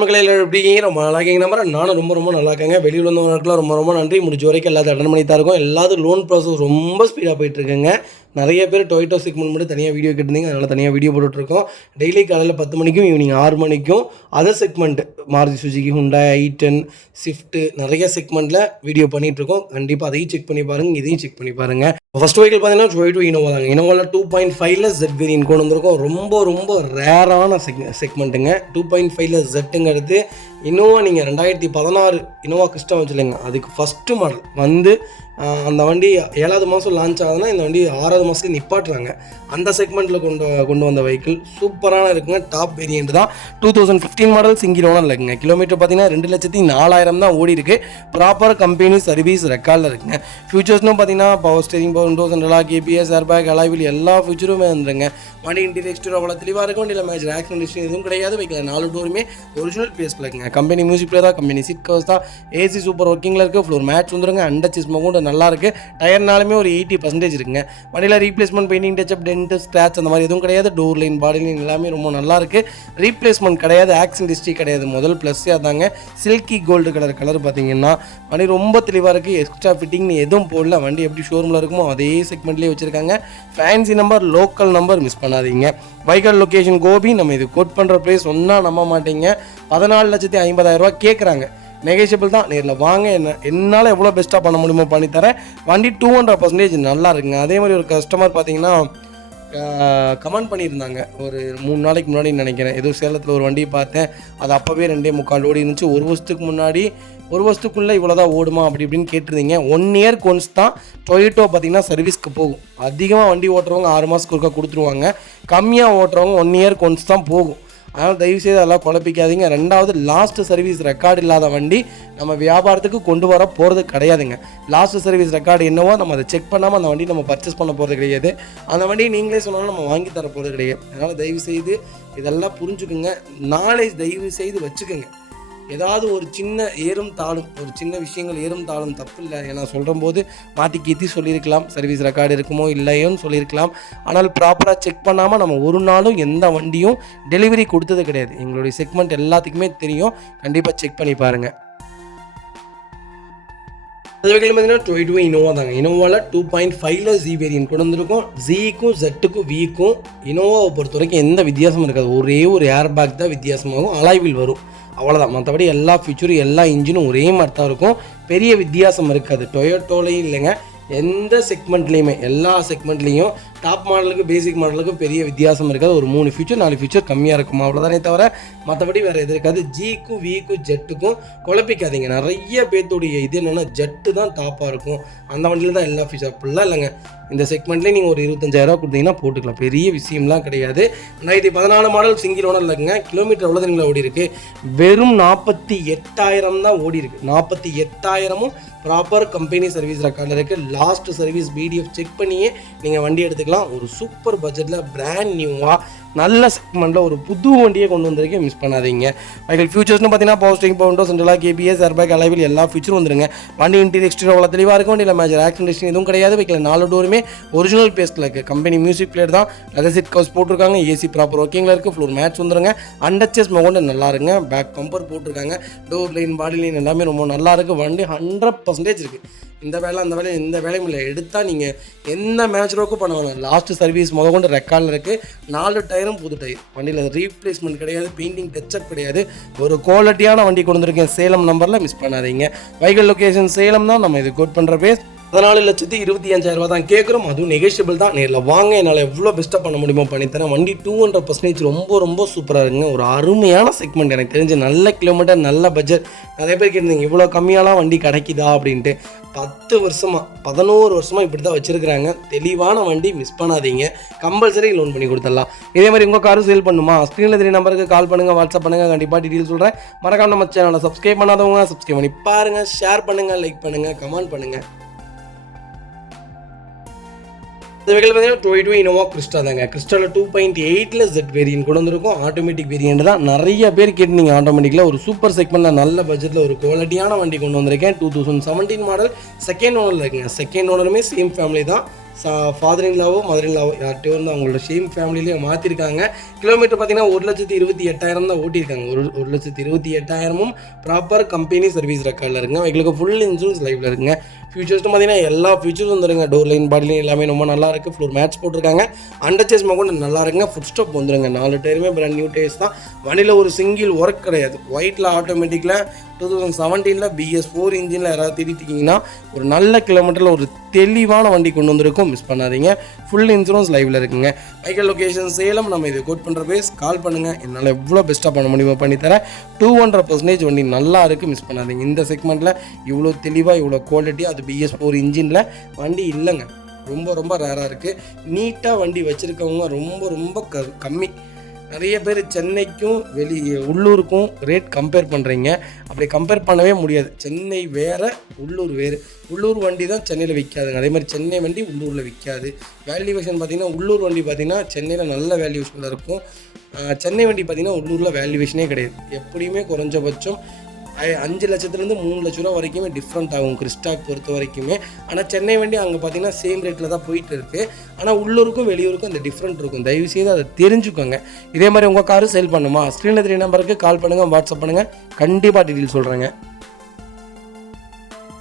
மக்களே எப்படி ரொம்ப நல்லா இருக்கீங்க நம்புறேன். நானும் ரொம்ப நல்லா இருக்கேங்க. வெளியில் வந்தவங்களுக்குலாம் ரொம்ப நன்றி. முடிஞ்ச வரைக்கும் எல்லாத்தையும் அட்டன் பண்ணி தான் இருக்கோம். எல்லாத்துக்கும் லோன் ப்ராசஸ் ரொம்ப ஸ்பீடாக போயிட்டு இருக்குங்க. நிறைய பேர் டொயோட்டோ செக்மெண்ட் மட்டும் தனியாக வீடியோ கேட்டிருந்தீங்க. அதனால் தனியாக வீடியோ போட்டுட்ருக்கோம். டெய்லி காலையில் 10 மணிக்கும் ஈவினிங் 6 மணிக்கும் other segment Maruti Suzuki, Hyundai, i10, Swift நிறைய செக்மெண்ட்டில் வீடியோ பண்ணிகிட்ருக்கோம். கண்டிப்பாக அதையும் செக் பண்ணி பாருங்கள், இதையும் செக் பண்ணி பாருங்கள். ஃபர்ஸ்ட் வெஹிக்கிள் பார்த்தீங்கன்னா டொயோட்டோ இனோவா தாங்க. இனோவாவில் 2.5 Z வேரியன்ட் கொண்டு வந்திருக்கோம். ரொம்ப ரேரான செக்மெண்ட்டுங்க. 2.5 Zங்கிறது இனோவா நீங்கள் 2016 இனோவா கிறிஸ்டா வச்சுருங்க. அதுக்கு ஃபஸ்ட்டு மாடல் வந்து அந்த வண்டி 7வது மாதம் லான்ச் ஆகுதுன்னா இந்த வண்டி 6வது மாதத்துக்கு நிப்பாட்டுறாங்க. அந்த செக்மெண்ட்டில் கொண்டு வந்த வெஹிக்கிள் சூப்பரான இருக்குங்க. டாப் வேரியண்ட் தான். 2015 மாடல் சிங்கிள் ஓனர் இருக்குங்க. கிலோமீட்டர் பார்த்தீங்கன்னா 2,04,000 தான் ஓடி இருக்குது. ப்ராப்பர் கம்பெனி சர்வீஸ் ரெக்கார்டில் இருக்குங்க. ஃபியூச்சர்ஸ்னும் பார்த்தீங்கன்னா power steering, power windows, central lock, ABS, airbag, alloy wheel எல்லா ஃபியூச்சருமே வந்துருங்க. வண்டி இன்டீரியர் எக்ஸ்டீரியர் அவ்வளோ தெளிவாக இருக்கும். வண்டியில் மேஜர் ஆக்சிடென்ட் ஹிஸ்ட்ரி எதுவும் கிடையாது. வைக்கல 4 டோருமே ஒரிஜினல் பேஸில் இருக்குங்க. கம்பெனி மியூசிக் பிளேயர் தான், கம்பெனி சீட் கவர்ஸ் தான், ஏசி சூப்பர் ஒர்க்கிங்கில் இருக்குது. ஃப்ளோர் மேட்ச் வந்துருங்க. அண்டச்சிஸ் மகூண்ட் நல்லா இருக்குது. டயர்னாலுமே ஒரு 80% இருக்குங்க. வண்டியில் replacement, painting, touch up, dent, scratch அந்த மாதிரி எதுவும் கிடையாது. டோர் லைன், பாடி லைன் எல்லாமே ரொம்ப நல்லா இருக்குது. ரீப்ளேஸ்மெண்ட் கிடையாது, ஆக்சிடென்ட் ஹிஸ்ட்ரி கிடையாது. முதல் ப்ளஸ்ஸே அதாங்க. சில்கி கோல்டு கலர் பார்த்தீங்கன்னா வண்டி ரொம்ப தெளிவாக இருக்குது. எக்ஸ்ட்ரா ஃபிட்டிங்னு எதுவும் போடல. வண்டி எப்படி ஷோரூமில் இருக்குமோ அதே செக்மெண்ட்லேயே வச்சுருக்காங்க. Fancy number, local number miss பண்ணாதீங்க. வைக்கல் லொக்கேஷன் கோபி. நம்ம இது கோட் பண்ணுற ப்ரைஸ் சொன்னால் நம்ப மாட்டீங்க. 14,50,000 கேட்குறாங்க. நெகோஷியபிள் தான். நேரில் வாங்க. என்னால் எவ்வளோ பெஸ்ட்டாக பண்ண முடியுமோ பண்ணித்தரேன். வண்டி 200% நல்லா இருக்குங்க. அதே மாதிரி ஒரு கஸ்டமர் பார்த்தீங்கன்னா கமெண்ட் பண்ணியிருந்தாங்க ஒரு 3 நாளைக்கு முன்னாடி நினைக்கிறேன். ஏதோ சேலத்தில் ஒரு வண்டியை பார்த்தேன், அது அப்போவே 2.25 ஓடி இருந்துச்சு. 1 வருஷத்துக்கு முன்னாடி 1 வருஷத்துக்குள்ளே இவ்வளோதான் ஓடுமா அப்படி இப்படின்னு கேட்டிருந்தீங்க. 1 இயர் ஒன்ஸ் தான் டொயோட்டோ பார்த்தீங்கன்னா சர்வீஸ்க்கு போகும். அதிகமாக வண்டி ஓட்டுறவங்க 6 மாதத்துக்கு ஒருக்கா கொடுத்துருவாங்க. கம்மியாக ஓட்டுறவங்க 1 இயர் ஒன்ஸ் தான் போகும். அதனால் தயவுசெய்து அதெல்லாம் குழப்பிக்காதீங்க. 2வது லாஸ்ட் சர்வீஸ் ரெக்கார்டு இல்லாத வண்டி நம்ம வியாபாரத்துக்கு கொண்டு வர போகிறது கிடையாதுங்க. லாஸ்ட் சர்வீஸ் ரெக்கார்டு என்னவோ நம்ம அதை செக் பண்ணாமல் அந்த வண்டி நம்ம பர்ச்சேஸ் பண்ண போகிறது கிடையாது. அந்த வண்டியை நீங்களே சொன்னாலும் நம்ம வாங்கி தர போகிறது கிடையாது. அதனால் தயவுசெய்து இதெல்லாம் புரிஞ்சுக்குங்க. நாலேஜ் தயவுசெய்து வச்சுக்கோங்க. ஏதாவது ஒரு சின்ன ஏறும் தாழும், ஒரு சின்ன விஷயங்கள் ஏறும் தாழும் தப்பு இல்லை. ஏன்னா சொல்கிற போது மாற்றி கீத்தி சொல்லியிருக்கலாம், சர்வீஸ் ரெக்கார்டு இருக்குமோ இல்லையோன்னு சொல்லியிருக்கலாம். ஆனால் ப்ராப்பராக செக் பண்ணாமல் நம்ம ஒரு நாளும் எந்த வண்டியும் டெலிவரி கொடுத்தது கிடையாது. எங்களுடைய செக்மெண்ட் எல்லாத்துக்குமே தெரியும். கண்டிப்பாக செக் பண்ணி பாருங்கள். அது வகையில் பார்த்தீங்கன்னா டொயோட்டோ இனோவா தாங்க. இனோவாவில் 2.5 Z வேரியன்ட் கொண்டு வந்திருக்கும். ஜிக்கும் ஜெட்டுக்கும் விக்கும் இனோவாவை பொறுத்த வரைக்கும் எந்த வித்தியாசமும் இருக்காது. ஒரே ஒரு ஏர் பேக் தான் வித்தியாசமாகும். அலாய்வில் வரும், அவ்வளோதான். மற்றபடி எல்லா ஃபியூச்சரும் எல்லா இன்ஜினும் ஒரே மாதிரி தான் இருக்கும். பெரிய வித்தியாசம் இருக்காது. டொயோட்டோலையும் இல்லைங்க, எந்த செக்மெண்ட்லேயுமே எல்லா செக்மெண்ட்லேயும் டாப் மாடலுக்கு பேசிக் மாடலுக்கும் பெரிய வித்தியாசம் இருக்காது. ஒரு 3 ஃபியூச்சர் 4 ஃபியூச்சர் கம்மியாக இருக்கும், அவ்வளோதானே தவிர மற்றபடி வேறு எது இருக்காது. ஜிக்கும் விக்கும் ஜெட்டுக்கும் குழப்பிக்காதீங்க. நிறைய பேர்த்துடைய இது என்னென்னா ஜெட்டு தான் டாப்பாக இருக்கும், அந்த வண்டியில் தான் எல்லா ஃபியூச்சர். அப்படிலாம் இல்லைங்க. இந்த செக்மெண்ட்லேயே நீங்கள் ஒரு 25,000 கொடுத்தீங்கன்னா போட்டுக்கலாம். பெரிய விஷயம்லாம் கிடையாது. 2014 மாடல் சிங்கிள் ஓனர் இல்லைங்க. கிலோமீட்டர் எவ்வளோ தனியில் ஓடி இருக்குது? வெறும் 48,000 தான் ஓடி இருக்குது. 48,000ம் ப்ராப்பர் கம்பெனி சர்வீஸ் ரெக்கார்டில் இருக்குது. லாஸ்ட் சர்வீஸ் PDF செக் பண்ணியே நீங்கள் வண்டி எடுத்துக்கலாம். ஒரு சூப்பர் பட்ஜெட்டில் பிராண்ட் நியூவாக நல்ல செக்மெண்ட்டில் ஒரு புது வண்டியை கொண்டு வந்திருக்கேன். மிஸ் பண்ணாதீங்க. வைக்கல் ஃபியூச்சர்ஸ்னு பார்த்தீங்கன்னா power steering, power windows, central lock, ABS, airbag, alloy wheel எல்லா ஃபியூச்சரும் வந்துருங்க. வண்டி இன்டீரியர் எக்ஸ்டீரியர் அவ்வளோ தெளிவாக இருக்கும். வண்டியில் மேஜர் ஆக்சிடென்ட் ஹிஸ்ட்ரி எதுவும் கிடையாது. வைக்கல 4 டோருமே ஒரிஜினல் பேஸ்ட்டில் இருக்குது. கம்பெனி மியூசிக் பிளேயர் தான், லெதர் சீட் கவர்ஸ் போட்டிருக்காங்க. ஏசி ப்ராப்பர் ஒர்க்கிங்கில் இருக்குது. ஃப்ளோர் மேட்ச் வந்துருங்க. அண்டச்சஸ் மகோண்டு நல்லா இருக்குங்க. பேக் பம்பர் போட்டிருக்காங்க. டோர் லைன், பாடி லைன் எல்லாமே ரொம்ப நல்லா இருக்குது. வண்டி 100% இருக்குது. இந்த வேலை அந்த வேலை எந்த வேலையும் இல்லை. எடுத்தால் நீங்கள் எந்த மேட்ச் ரோக்கும் பண்ண வேணும். லாஸ்ட் சர்வீஸ் கொண்டு ரெக்கார்டில் இருக்குது. 4 டயரும் புது டயர். வண்டியில் ரீப்ளேஸ்மெண்ட் கிடையாது, பெயிண்டிங் டச்சப் கிடையாது. ஒரு குவாலிட்டியான வண்டி கொண்டு வந்திருக்கேன். சேலம் நம்பரில் மிஸ் பண்ணாதீங்க. வைக்கல் லொக்கேஷன் சேலம் தான். நம்ம இது கோட் பண்ணுற பேஸ் 14,25,000 தான் கேட்குறோம். அதுவும் நெகோஷியபிள் தான். நேரில் வாங்க. என்னால் எவ்வளோ பெஸ்ட்டாக பண்ண முடியுமோ பண்ணித்தரேன். வண்டி 200% ரொம்ப சூப்பராக இருக்குங்க. ஒரு அருமையான செக்மெண்ட். எனக்கு தெரிஞ்சு நல்ல கிலோமீட்டர், நல்ல பட்ஜெட். நிறைய பேர் கேட்டிருந்தீங்க இவ்வளோ கம்மியாலாம் வண்டி கிடைக்குதா அப்படின்ட்டு. 10 வருஷமாக 11 வருஷமாக இப்படி தான் வச்சுருக்கிறாங்க. தெளிவான வண்டி, மிஸ் பண்ணாதீங்க. கம்பல்சரி லோன் பண்ணி கொடுத்துடலாம். இதே மாதிரி உங்கள் காரும் சேல் பண்ணுமா? ஸ்க்ரீனில் 3 நம்பருக்கு கால் பண்ணுங்கள், வாட்ஸ்அப் பண்ணுங்கள். கண்டிப்பாக டீட்டெயில் சொல்கிறேன். மறக்காம நம்ம சேனலை சப்ஸ்கிரைப் பண்ணாதவங்க சப்ஸ்கிரைப் பண்ணி பாருங்கள். ஷேர் பண்ணுங்கள், லைக் பண்ணுங்கள், கமெண்ட் பண்ணுங்கள். இந்த வெஹிக்கிள் பார்த்தீங்கன்னா டொயோட்டோ இனோவா கிறிஸ்டா தாங்க. கிறிஸ்டாவில் 2.8 Z வேரியன்ட் கொண்டு வந்திருக்கும். ஆட்டோமேட்டிக் வேரியன்ட் தான். நிறைய பேர் கேட்டு நீங்கள் ஆட்டோமேட்டிக்கில் ஒரு சூப்பர் செக்மெண்ட்டில் நல்ல பட்ஜெட்டில் ஒரு குவாலிட்டியான வண்டி கொண்டு வந்திருக்கேன். 2017 மாடல் செகண்ட் ஓனரில் இருக்குங்க. செகண்ட் ஓனருமே சேம் ஃபேமிலி தான். ஃபாதர் இன்லாவோ மதர் இன்லாவோ யார்கிட்டயோ வந்து அவங்களோட சேம் ஃபேமிலியிலேயே மாற்றிருக்காங்க. கிலோமீட்டர் பார்த்தீங்கன்னா 1,28,000 தான் ஓட்டியிருக்காங்க. 1,28,000 ப்ராப்பர் கம்பெனி சர்வீஸ் ரெக்கார்டில் இருக்குங்க. எங்களுக்கு ஃபுல் இன்சூரன்ஸ் லைவில் இருக்குங்க. ஃபியூச்சர்ஸ்ட்டு பார்த்தீங்கன்னா எல்லா ஃபியூச்சர்ஸ் வந்துருங்க. டோர் லைன் பாடி லைன் எல்லாமே ரொம்ப நல்லா இருக்குது. ஃப்ளோர் மேட்ச் போட்டிருக்காங்க. அண்டர் சேஸ் கூட நல்லா இருக்குங்க. ஃபுட் ஸ்டாப் வந்துருங்க. 4 டயருமே பிராண்ட் நியூ டயர்ஸ் தான். வண்டியில் ஒரு சிங்கிள் ஒர்க் கிடையாது. ஒயிட்டில் ஆட்டோமேட்டிக்கில் 2017 BS4 இன்ஜினில் யாராவது தேடிட்டிங்கன்னா ஒரு நல்ல கிலோமீட்டரில் ஒரு தெளிவான வண்டி கொண்டு வந்திருக்கும். மிஸ் பண்ணாதீங்க. ஃபுல் இன்சூரன்ஸ் லைவில் இருக்குங்க. Vehicle location Salem. நம்ம இது கோட் பண்ணுற பேஸ் கால் பண்ணுங்கள். என்னால் எவ்வளோ பெஸ்ட்டாக பண்ண முடியுமோ பண்ணித்தரேன். 200% வண்டி நல்லா இருக்குது. மிஸ் பண்ணாதீங்க. இந்த செக்மெண்ட்டில் இவ்வளோ தெளிவாக இவ்வளோ குவாலிட்டி அது BS4 இன்ஜினில் வண்டி இல்லைங்க. ரொம்ப ரேராக இருக்குது. நீட்டாக வண்டி வச்சுருக்கவங்க ரொம்ப கம்மி. நிறைய பேர் சென்னைக்கும் உள்ளூருக்கும் ரேட் கம்பேர் பண்ணுறீங்க. அப்படி கம்பேர் பண்ணவே முடியாது. சென்னை வேறு, உள்ளூர் வேறு. உள்ளூர் வண்டி தான் சென்னையில் விற்காதுங்க. அதே மாதிரி சென்னை வண்டி உள்ளூரில் விற்காது. வேல்யூவேஷன் பார்த்திங்கன்னா உள்ளூர் வண்டி பார்த்திங்கன்னா சென்னையில் நல்ல வேல்யூவேஷனில் இருக்கும். சென்னை வண்டி பார்த்திங்கன்னா உள்ளூரில் வேல்யூவேஷனே கிடையாது. எப்படியுமே குறைஞ்சபட்சம் 5 லட்சத்துலேருந்து 3 லட்ச ரூபா வரைக்குமே டிஃப்ரெண்ட் ஆகும் கிறிஸ்டாக் பொறுத்த வரைக்குமே. ஆனால் சென்னை வண்டி அங்கே பார்த்தீங்கன்னா சேம் ரேட்டில் தான் போயிட்டு இருக்குது. ஆனால் உள்ளூருக்கும் வெளியூருக்கும் அந்த டிஃப்ரெண்ட் இருக்கும். தயவுசெய்து அதை தெரிஞ்சுக்கோங்க. இதே மாதிரி உங்கள் காரு சேல் பண்ணுமா, ஸ்க்ரீனில் 3 நம்பருக்கு கால் பண்ணுங்கள், வாட்ஸ்அப் பண்ணுங்கள். கண்டிப்பாக டீட்டெயில் சொல்கிறேங்க.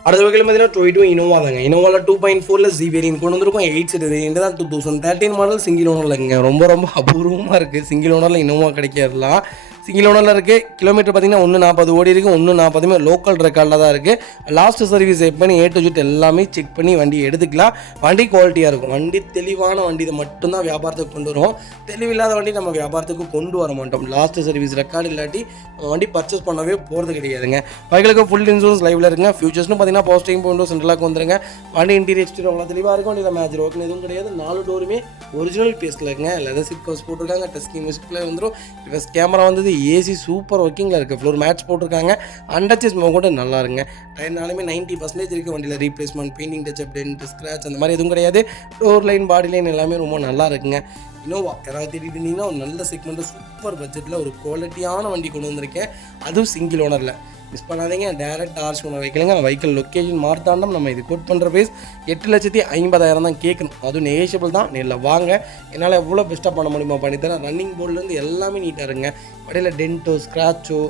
அடுத்த வகையில் பார்த்தீங்கன்னா டொயோட்டோ இனோவா தாங்க. இனோவாவில் 2.4 ஜி வேரியன்ட் கொண்டு வந்திருக்கும். 8 சீட் வேரியன்ட் தான். 2013 மாடல் சிங்கிள் ஓனரில் இருக்குங்க. ரொம்ப அபூர்வமாக இருக்குது. சிங்கிள் ஓனரில் இனோவா கிடைக்கிறதுலாம் சிங்கிள் ஓனரில் இருக்குது. கிலோமீட்டர் பார்த்திங்கன்னா 140 ஓடி இருக்குது. 140 லோக்கல் ரெக்கார்டில் தான் இருக்குது. லாஸ்ட் சர்வீஸ் செக் பண்ணி A to Z எல்லாமே செக் பண்ணி வண்டி எடுத்துக்கலாம். வண்டி குவாலிட்டியாக இருக்கும். வண்டி தெளிவான வண்டி இதை மட்டும்தான் வியாபாரத்துக்கு கொண்டு வருவோம். தெளிவில்லாத வண்டி நம்ம வியாபாரத்துக்கு கொண்டு வர மாட்டோம். லாஸ்ட் சர்வீஸ் ரெக்கார்டு இல்லாட்டி வண்டி பர்ச்சேஸ் பண்ணவே போகிறது கிடையாதுங்க. பைகளுக்கு ஃபுல் இன்சூரன்ஸ் லைவில் இருக்குங்க. ஃபியூச்சர்ஸ்னு பார்த்தீங்கன்னா போஸ்டிங் போய்ட்டு சென்ட்ரலாக வந்துருங்க. வண்டி இன்டீரியர் எக்ஸ்டீரியர் அவ்வளோ தெளிவாக இருக்கும். வண்டியில் மேஜர் ஒர்க் எதுவும் கிடையாது. 4 டோருமே ஒரிஜினல் பேஸில் இருக்குங்க. லெதர் சீட் கவர்ஸ் போட்டிருக்காங்க. டஸ்கி மியூசிக்கில் வந்துடும். ரிவர்ஸ் கேமரா வந்தது. ஏசி சூப்பர் ஒர்க்கிங்கில் இருக்குது. ஃப்ளோர் மேட்ச் போட்டிருக்காங்க. அண்டர் சேஸ் கூட நல்லா இருக்குங்க. டயர்னாலுமே 90% இருக்குது. வண்டியில் replacement, painting, touch up, dent, scratch அந்த மாதிரி எதுவும் கிடையாது. டோர் லைன், பாடி லைன் எல்லாமே ரொம்ப நல்லா இருக்குங்க. இனோவா யாராவது தேடிட்டு இருந்தீங்கன்னா ஒரு நல்ல செக்மெண்ட்டு சூப்பர் பட்ஜெட்டில் ஒரு குவாலிட்டியான வண்டி கொண்டு வந்திருக்கேன். அதுவும் சிங்கிள் ஓனரில். மிஸ் பண்ணாதீங்க. டேரக்ட் ஆர்ஸ் ஒன்று வைக்கலங்க. Vehicle location Marthandam. நம்ம இது கோட் பண்ணுற பேஸ் 8,50,000 தான் கேட்கணும். அதுவும் நெகோஷியபிள் தான். நேரில் வாங்க. என்னால் எவ்வளோ பெஸ்ட்டாக பண்ண முடியுமா பண்ணித்தரேன். ரன்னிங் போர்ட்லேருந்து எல்லாமே நீட்டாக இருங்க. வண்டியில் டென்ட்டோ, ஸ்க்ராச்சோ,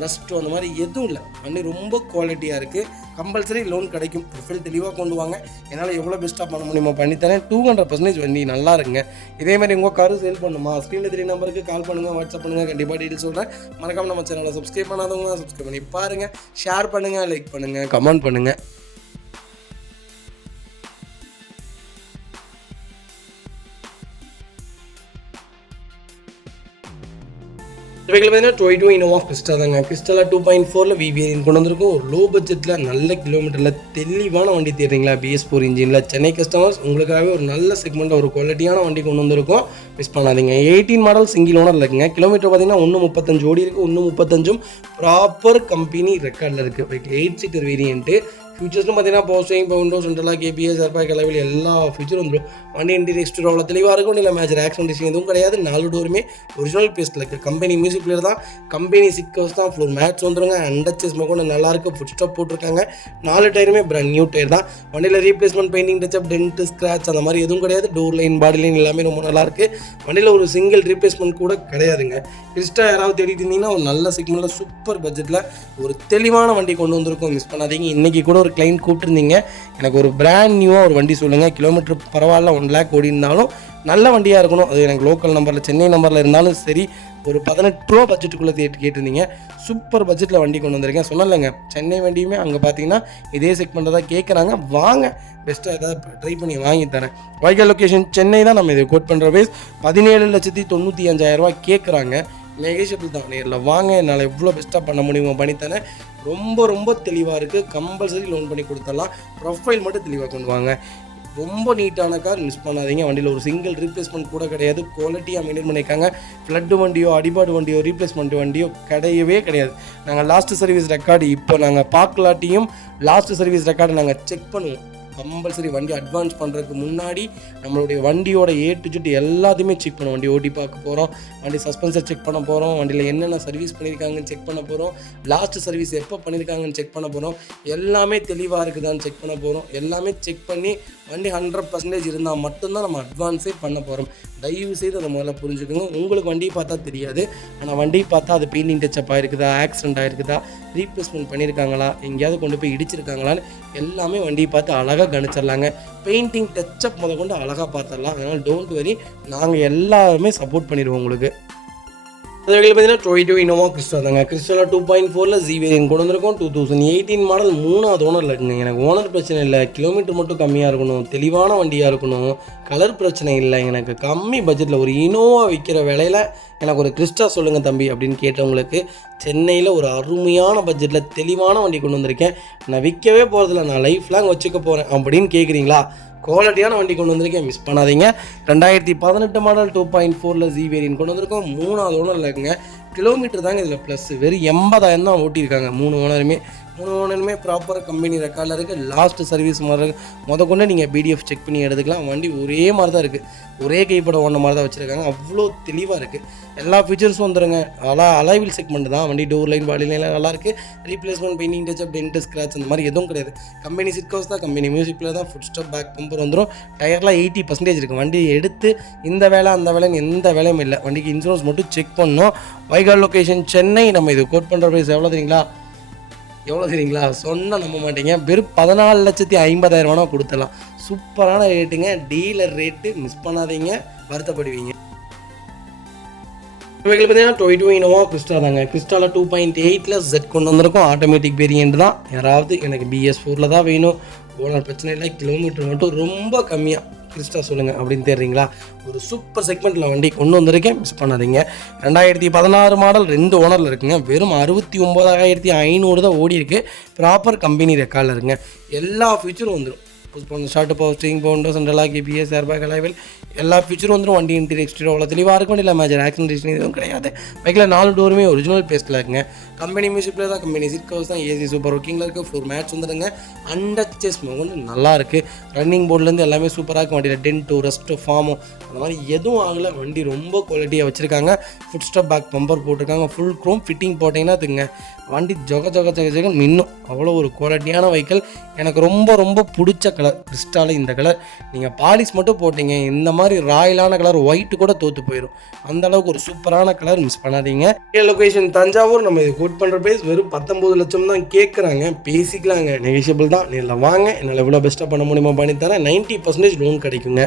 ரஸ்ட்டோ அந்த மாதிரி எதுவும் இல்லை. வண்டி ரொம்ப குவாலிட்டியாக இருக்குது. கம்பல்சரி லோன் கிடைக்கும். ப்ரொஃபைல் தெளிவாக கொண்டு வாங்க. என்னால் எவ்வளோ பெஸ்ட்டாக பண்ண முடியுமோ பண்ணித்தரேன். 200% வண்டி நல்லா இருக்குங்க. இதேமாதிரி உங்கள் காரு சேல் பண்ணுமா, ஸ்க்ரீனில் 3 நம்பருக்கு கால் பண்ணுங்கள், வாட்ஸ்அப் பண்ணுங்கள். கண்டிப்பாக டீட்டெயில் சொல்கிறேன். மறக்காமல் நம்ம சேனலை சப்ஸ்கிரைப் பண்ணாதவங்க சப்ஸ்கிரைப் பண்ணி பாருங்கள். ஷேர் பண்ணுங்கள், லைக் பண்ணுங்கள், கமெண்ட் பண்ணுங்கள். இவைகள் பார்த்தீங்கன்னா டொயோட்டோ இனோவா கிறிஸ்டா தாங்க. கிறிஸ்டாவில் 2.4 வேரியன்ட் கொண்டு வந்திருக்கும். ஒரு லோ பட்ஜெட்டில் நல்ல கிலோமீட்டரில் தெளிவான வண்டி தேடுறீங்களா, BS4 இன்ஜினில் சென்னை கஸ்டமர்ஸ் உங்களுக்காகவே ஒரு நல்ல செக்மெண்ட்டில் ஒரு குவாலிட்டியான வண்டி கொண்டு வந்திருக்கும். மிஸ் பண்ணாதீங்க. 18 மாடல் சிங்கிள் ஓனர் இருக்குங்க. கிலோமீட்டர் பார்த்தீங்கன்னா 135 ஓடி இருக்குது. 135 ப்ராப்பர் கம்பெனி ரெக்கார்டில் இருக்குது. 8 சீட்டர் வேரியன்ட்டு. ஃபியூச்சர்ஸ்னு பார்த்தீங்கன்னா போஸ்டிங், விண்டோ, சென்ட்ரலாக, KPS, ஏர்பேக் அளவில் எல்லா ஃபியூச்சரும் வந்துடும். வண்டி இன்டீரியர் எக்ஸ்டீரியர் அவ்வளோ தெளிவாக இருக்கும். இல்லை மேஜர் ஆக்சிடென்ட் எதுவும் கிடையாது. 4 டோருமே ஒரிஜினல் பேஸ்ட்டில் இருக்குது. கம்பெனி மியூசிக் பிளேயர் தான். கம்பெனி சிக்கர்ஸ் தான். ஃப்ளோர் மேட்ச் வந்துருங்க. அண்டர் சேஸ் கூட நல்லாயிருக்கு. ஃபுட் ஸ்டாப் போட்டிருக்காங்க. 4 டயருமே பிராண்ட் நியூ டயர் தான். வண்டியில் replacement, painting, touch up, dent, scratch அந்த மாதிரி எதுவும் கிடையாது. டோர் லைன், பாடி லைன் எல்லாமே ரொம்ப நல்லாயிருக்கு. வண்டியில் ஒரு சிங்கிள் ரீப்ளேஸ்மெண்ட் கூட கிடையாதுங்க. கிறிஸ்டா யாராவது தேடிட்டு இருந்தீங்கன்னா ஒரு நல்ல செக்மெண்ட்டில் சூப்பர் பட்ஜெட்டில் ஒரு தெளிவான வண்டி கொண்டு வந்திருக்கும். மிஸ் பண்ணாதீங்க. இன்றைக்கி கூட ஒரு கிளைண்ட் கூப்பிட்டுருந்தீங்க, எனக்கு ஒரு பிராண்ட் நியூவாக ஒரு வண்டி சொல்லுங்கள், கிலோமீட்டர் பரவாயில்ல 1 lakh ஓடி இருந்தாலும் நல்ல வண்டியாக இருக்கணும், அது எனக்கு லோக்கல் நம்பரில் சென்னை நம்பரில் இருந்தாலும் சரி, ஒரு 18 ரூபா பட்ஜெட்டுக்குள்ளே கேட்டிருந்தீங்க. சூப்பர் பட்ஜெட்டில் வண்டி கொண்டு வந்திருக்கேன். சொன்னலைங்க, சென்னை வண்டியுமே அங்கே பார்த்தீங்கன்னா இதே செக்மெண்ட்டை தான் கேட்குறாங்க. வாங்க, பெஸ்ட்டாக ஏதாவது ட்ரை பண்ணி வாங்கி தரேன். வைக்கல் லொக்கேஷன் சென்னை தான். நம்ம இதை கோட் பண்ணுற பேஸ் 17,95,000 கேட்குறாங்க. நெகோஷியபிள் தான். நேரில் வாங்க, என்னால் எவ்வளோ பெஸ்ட்டாக பண்ண முடியுமோ பண்ணித்தரேன். ரொம்ப தெளிவாக இருக்குது. கம்பல்சரி லோன் பண்ணி கொடுத்துடலாம். ப்ரொஃபைல் மட்டும் தெளிவாக கொண்டு வாங்க. ரொம்ப நீட்டான கார். மிஸ் பண்ணாதீங்க. வண்டியில் ஒரு சிங்கிள் ரீப்ளேஸ்மெண்ட் கூட கிடையாது. குவாலிட்டியாக மெயின்டைன் பண்ணியிருக்காங்க. ஃப்ளட்டு வண்டியோ, அடிபாடு வண்டியோ, ரீப்ளேஸ்மெண்ட் வண்டியோ கிடையவே கிடையாது. நாங்கள் லாஸ்ட் சர்வீஸ் ரெக்கார்டு இப்போ நாங்கள் பார்க்கலாட்டியும் லாஸ்ட் சர்வீஸ் ரெக்கார்டு நாங்கள் செக் பண்ணுவோம். கம்பல்சரி வண்டி அட்வான்ஸ் பண்ணுறதுக்கு முன்னாடி நம்மளுடைய வண்டியோட A to Z எல்லாத்தையுமே செக் பண்ணுவோம். வண்டி ஓட்டி பார்க்க போகிறோம், வண்டி சஸ்பென்சர் செக் பண்ண போகிறோம், வண்டியில் என்னென்ன சர்வீஸ் பண்ணியிருக்காங்கன்னு செக் பண்ண போகிறோம், லாஸ்ட் சர்வீஸ் எப்போ பண்ணியிருக்காங்கன்னு செக் பண்ண போகிறோம், எல்லாமே தெளிவாக இருக்குதான்னு செக் பண்ண போகிறோம். எல்லாமே செக் பண்ணி வண்டி 100% இருந்தால் மட்டும்தான் நம்ம அட்வான்ஸே பண்ண போகிறோம். தயவு செய்து அதை முதல்ல புரிஞ்சுக்கோங்க. உங்களுக்கு வண்டியை பார்த்தா தெரியாது, ஆனால் வண்டியை பார்த்தா அது பெயிண்டிங் டச்சப் ஆகிருக்குதா, ஆக்சிடென்ட் ஆகிருக்குதா, ரீப்ளேஸ்மெண்ட் பண்ணியிருக்காங்களா, எங்கேயாவது கொண்டு போய் இடிச்சிருக்காங்களான்னு எல்லாமே வண்டியை பார்த்து அழகாக கணிச்சிடலாங்க. பெயிண்டிங் டச்சப் கொண்டு அழகாக பார்த்துடலாம். அதனால் டோன்ட் வெரி, நாங்கள் எல்லாருமே சப்போர்ட் பண்ணிடுவோம் உங்களுக்கு. அது வகையில் பார்த்தீங்கன்னா டொயோட்டோ இனோவா கிறிஸ்டா தாங்க. கிறிஸ்டாவில் 2.4 ஜி வேரியன்ட் கொண்டு வந்திருக்கோம். 2018 மாடல் 3வது ஓனரில் இருக்குங்க. எனக்கு ஓனர் பிரச்சனை இல்லை, கிலோமீட்டர் மட்டும் கம்மியாக இருக்கணும், தெளிவான வண்டியாக இருக்கணும், கலர் பிரச்சனை இல்லை, எனக்கு கம்மி பட்ஜெட்டில் ஒரு இனோவா விற்கிற விலையில் எனக்கு ஒரு கிறிஸ்டா சொல்லுங்கள் தம்பி அப்படின்னு கேட்டவங்களுக்கு சென்னையில் ஒரு அருமையான பட்ஜெட்டில் தெளிவான வண்டி கொண்டு வந்திருக்கேன். நான் விற்கவே போகிறதில்ல, நான் லைஃப் லாங் வச்சுக்க போகிறேன் அப்படின்னு கேட்குறீங்களா? குவாலிட்டியான வண்டி கொண்டு வந்திருக்கேன், மிஸ் பண்ணாதீங்க. 2018 மாடல் 2.4 ஜி வேரியன்ட் கொண்டு வந்திருக்கோம். 3வது ஓனரில் இருக்குங்க. கிலோமீட்டர் தாங்க இதில் ப்ளஸ், வெறும் 80,000 தான் ஓட்டியிருக்காங்க. 3 ஓனருமே ப்ராப்பராக கம்பெனி ரெக்கார்டில் இருக்குது. லாஸ்ட் சர்வீஸ் கொண்டு நீங்கள் பிடிஎஃப் செக் பண்ணி எடுத்துக்கலாம். வண்டி ஒரே மாதிரி தான் இருக்குது, ஒரே கைப்பட ஓன மாதிரி தான் வச்சுருக்காங்க. அவ்வளோ தெளிவாக இருக்குது. எல்லா ஃபீச்சர்ஸும் வந்துடுங்க. அலைவில் செக்மெண்ட் தான் வண்டி. டோர் லைன், பாடி லைன் நல்லாயிருக்கு. Replacement, painting touch up, dent, scratch அந்த மாதிரி எதுவும் கிடையாது. கம்பெனி சிட் கவர்ஸ் தான், கம்பெனி மியூசிக் பிளேயர் தான், ஃபுட் ஸ்டெப், பேக் பம்பர் வந்துடும். டயர்லாம் 80% இருக்குது. வண்டி எடுத்து இந்த வேலை அந்த வேலைன்னு எந்த வேலையும் இல்லை. வண்டிக்கு இன்சூரன்ஸ் மட்டும் செக் பண்ணணும். வைகால் லொக்கேஷன் சென்னை. நம்ம இது கோட் பண்ணுற ப்ரைஸ் எவ்வளோ தெரியுங்களா? சொன்னால் நம்ப மாட்டீங்க, வெறும் 14,50,000 கொடுத்துடலாம். சூப்பரான ரேட்டுங்க, டீலர் ரேட்டு, மிஸ் பண்ணாதீங்க, வருத்தப்படுவீங்க. இவைகள் பார்த்தீங்கன்னா டொயோட்டோ இனோவா கிறிஸ்டா தாங்க. கிறிஸ்டாவில் 2.8 Z கொண்டு வந்திருக்கோம். ஆட்டோமேட்டிக் வேரியன்ட் தான். யாராவது எனக்கு BS4 தான் வேணும், ஓனர் பிரச்சனை இல்லை, கிலோமீட்டர் மட்டும் ரொம்ப கம்மியாக கிறிஸ்டா சொல்லுங்கள் அப்படின்னு தெரியுங்களா? ஒரு சூப்பர் செக்மெண்ட்டில் வண்டி கொண்டு வந்திருக்கேன், மிஸ் பண்ணாதீங்க. 2016 மாடல் 2 ஓனரில் இருக்குங்க. வெறும் 69,500 தான் ஓடி இருக்குது. ப்ராப்பர் கம்பெனி ரெக்கார்டில் இருக்குங்க. எல்லா ஃபீச்சரும் வந்துடும். ஸ்டார்ட், பவர் ஸ்டீரிங், பவுண்டர், central lock, ABS, airbag, alloy wheel எல்லா ஃபீச்சரும் வந்துடும். வண்டி இன்டீரியர் எக்ஸ்டீரியர் அவ்வளோ தெளிவாக இருக்கும். வண்டியில் மேஜர் ஆக்சிடென்ட் எதுவும் கிடையாது. பைக்கில் 4 டோருமே ஒரிஜினல் பேஸ்ட்டில் இருக்குங்க. கம்பெனி மியூசிக் பிளேயர் தான், கம்பெனி சீட் கவர்ஸ் தான், AC சூப்பர் ஒர்க்கிங்கில் இருக்குது. 4 மேட்ச் வந்துடுங்க. அண்டச்சஸ் கொண்டு நல்லா இருக்குது. ரன்னிங் போர்ட்லேருந்து எல்லாமே சூப்பராக இருக்கும். வண்டியில் டென்ட்டு, ரெஸ்ட்டு, ஃபார்மோ அந்த மாதிரி எதுவும் ஆகலை. வண்டி ரொம்ப குவாலிட்டியாக வச்சுருக்காங்க. ஃபுட் ஸ்டெப், பேக் பம்பர் போட்டிருக்காங்க. ஃபுல் க்ரோம் ஃபிட்டிங் போட்டிங்கன்னா அதுங்க வண்டி ஜொக மின்னும். அவ்வளோ ஒரு குவாலிட்டியான வெஹிக்கிள். எனக்கு ரொம்ப பிடிச்ச கலர் கிறிஸ்டால இந்த கலர். நீங்கள் பாலிஷ் மட்டும் போட்டிங்க, இந்த மாதிரி ராயலான கலர் ஒயிட்டு கூட தோற்று போயிடும். அந்த அளவுக்கு ஒரு சூப்பரான கலர், மிஸ் பண்ணாதீங்க. லொகேஷன் தஞ்சாவூர். நம்ம இது கோட் பண்ணுற ப்ரைஸ் வெறும் 19 லட்சம் தான் கேட்குறாங்க. பேசிக்கலாங்க, நெகோஷியபிள் தான். நேரில் வாங்க, என்னால் எவ்வளோ பெஸ்ட்டாக பண்ண முடியுமோ பண்ணித்தரேன். 90% லோன் கிடைக்குங்க.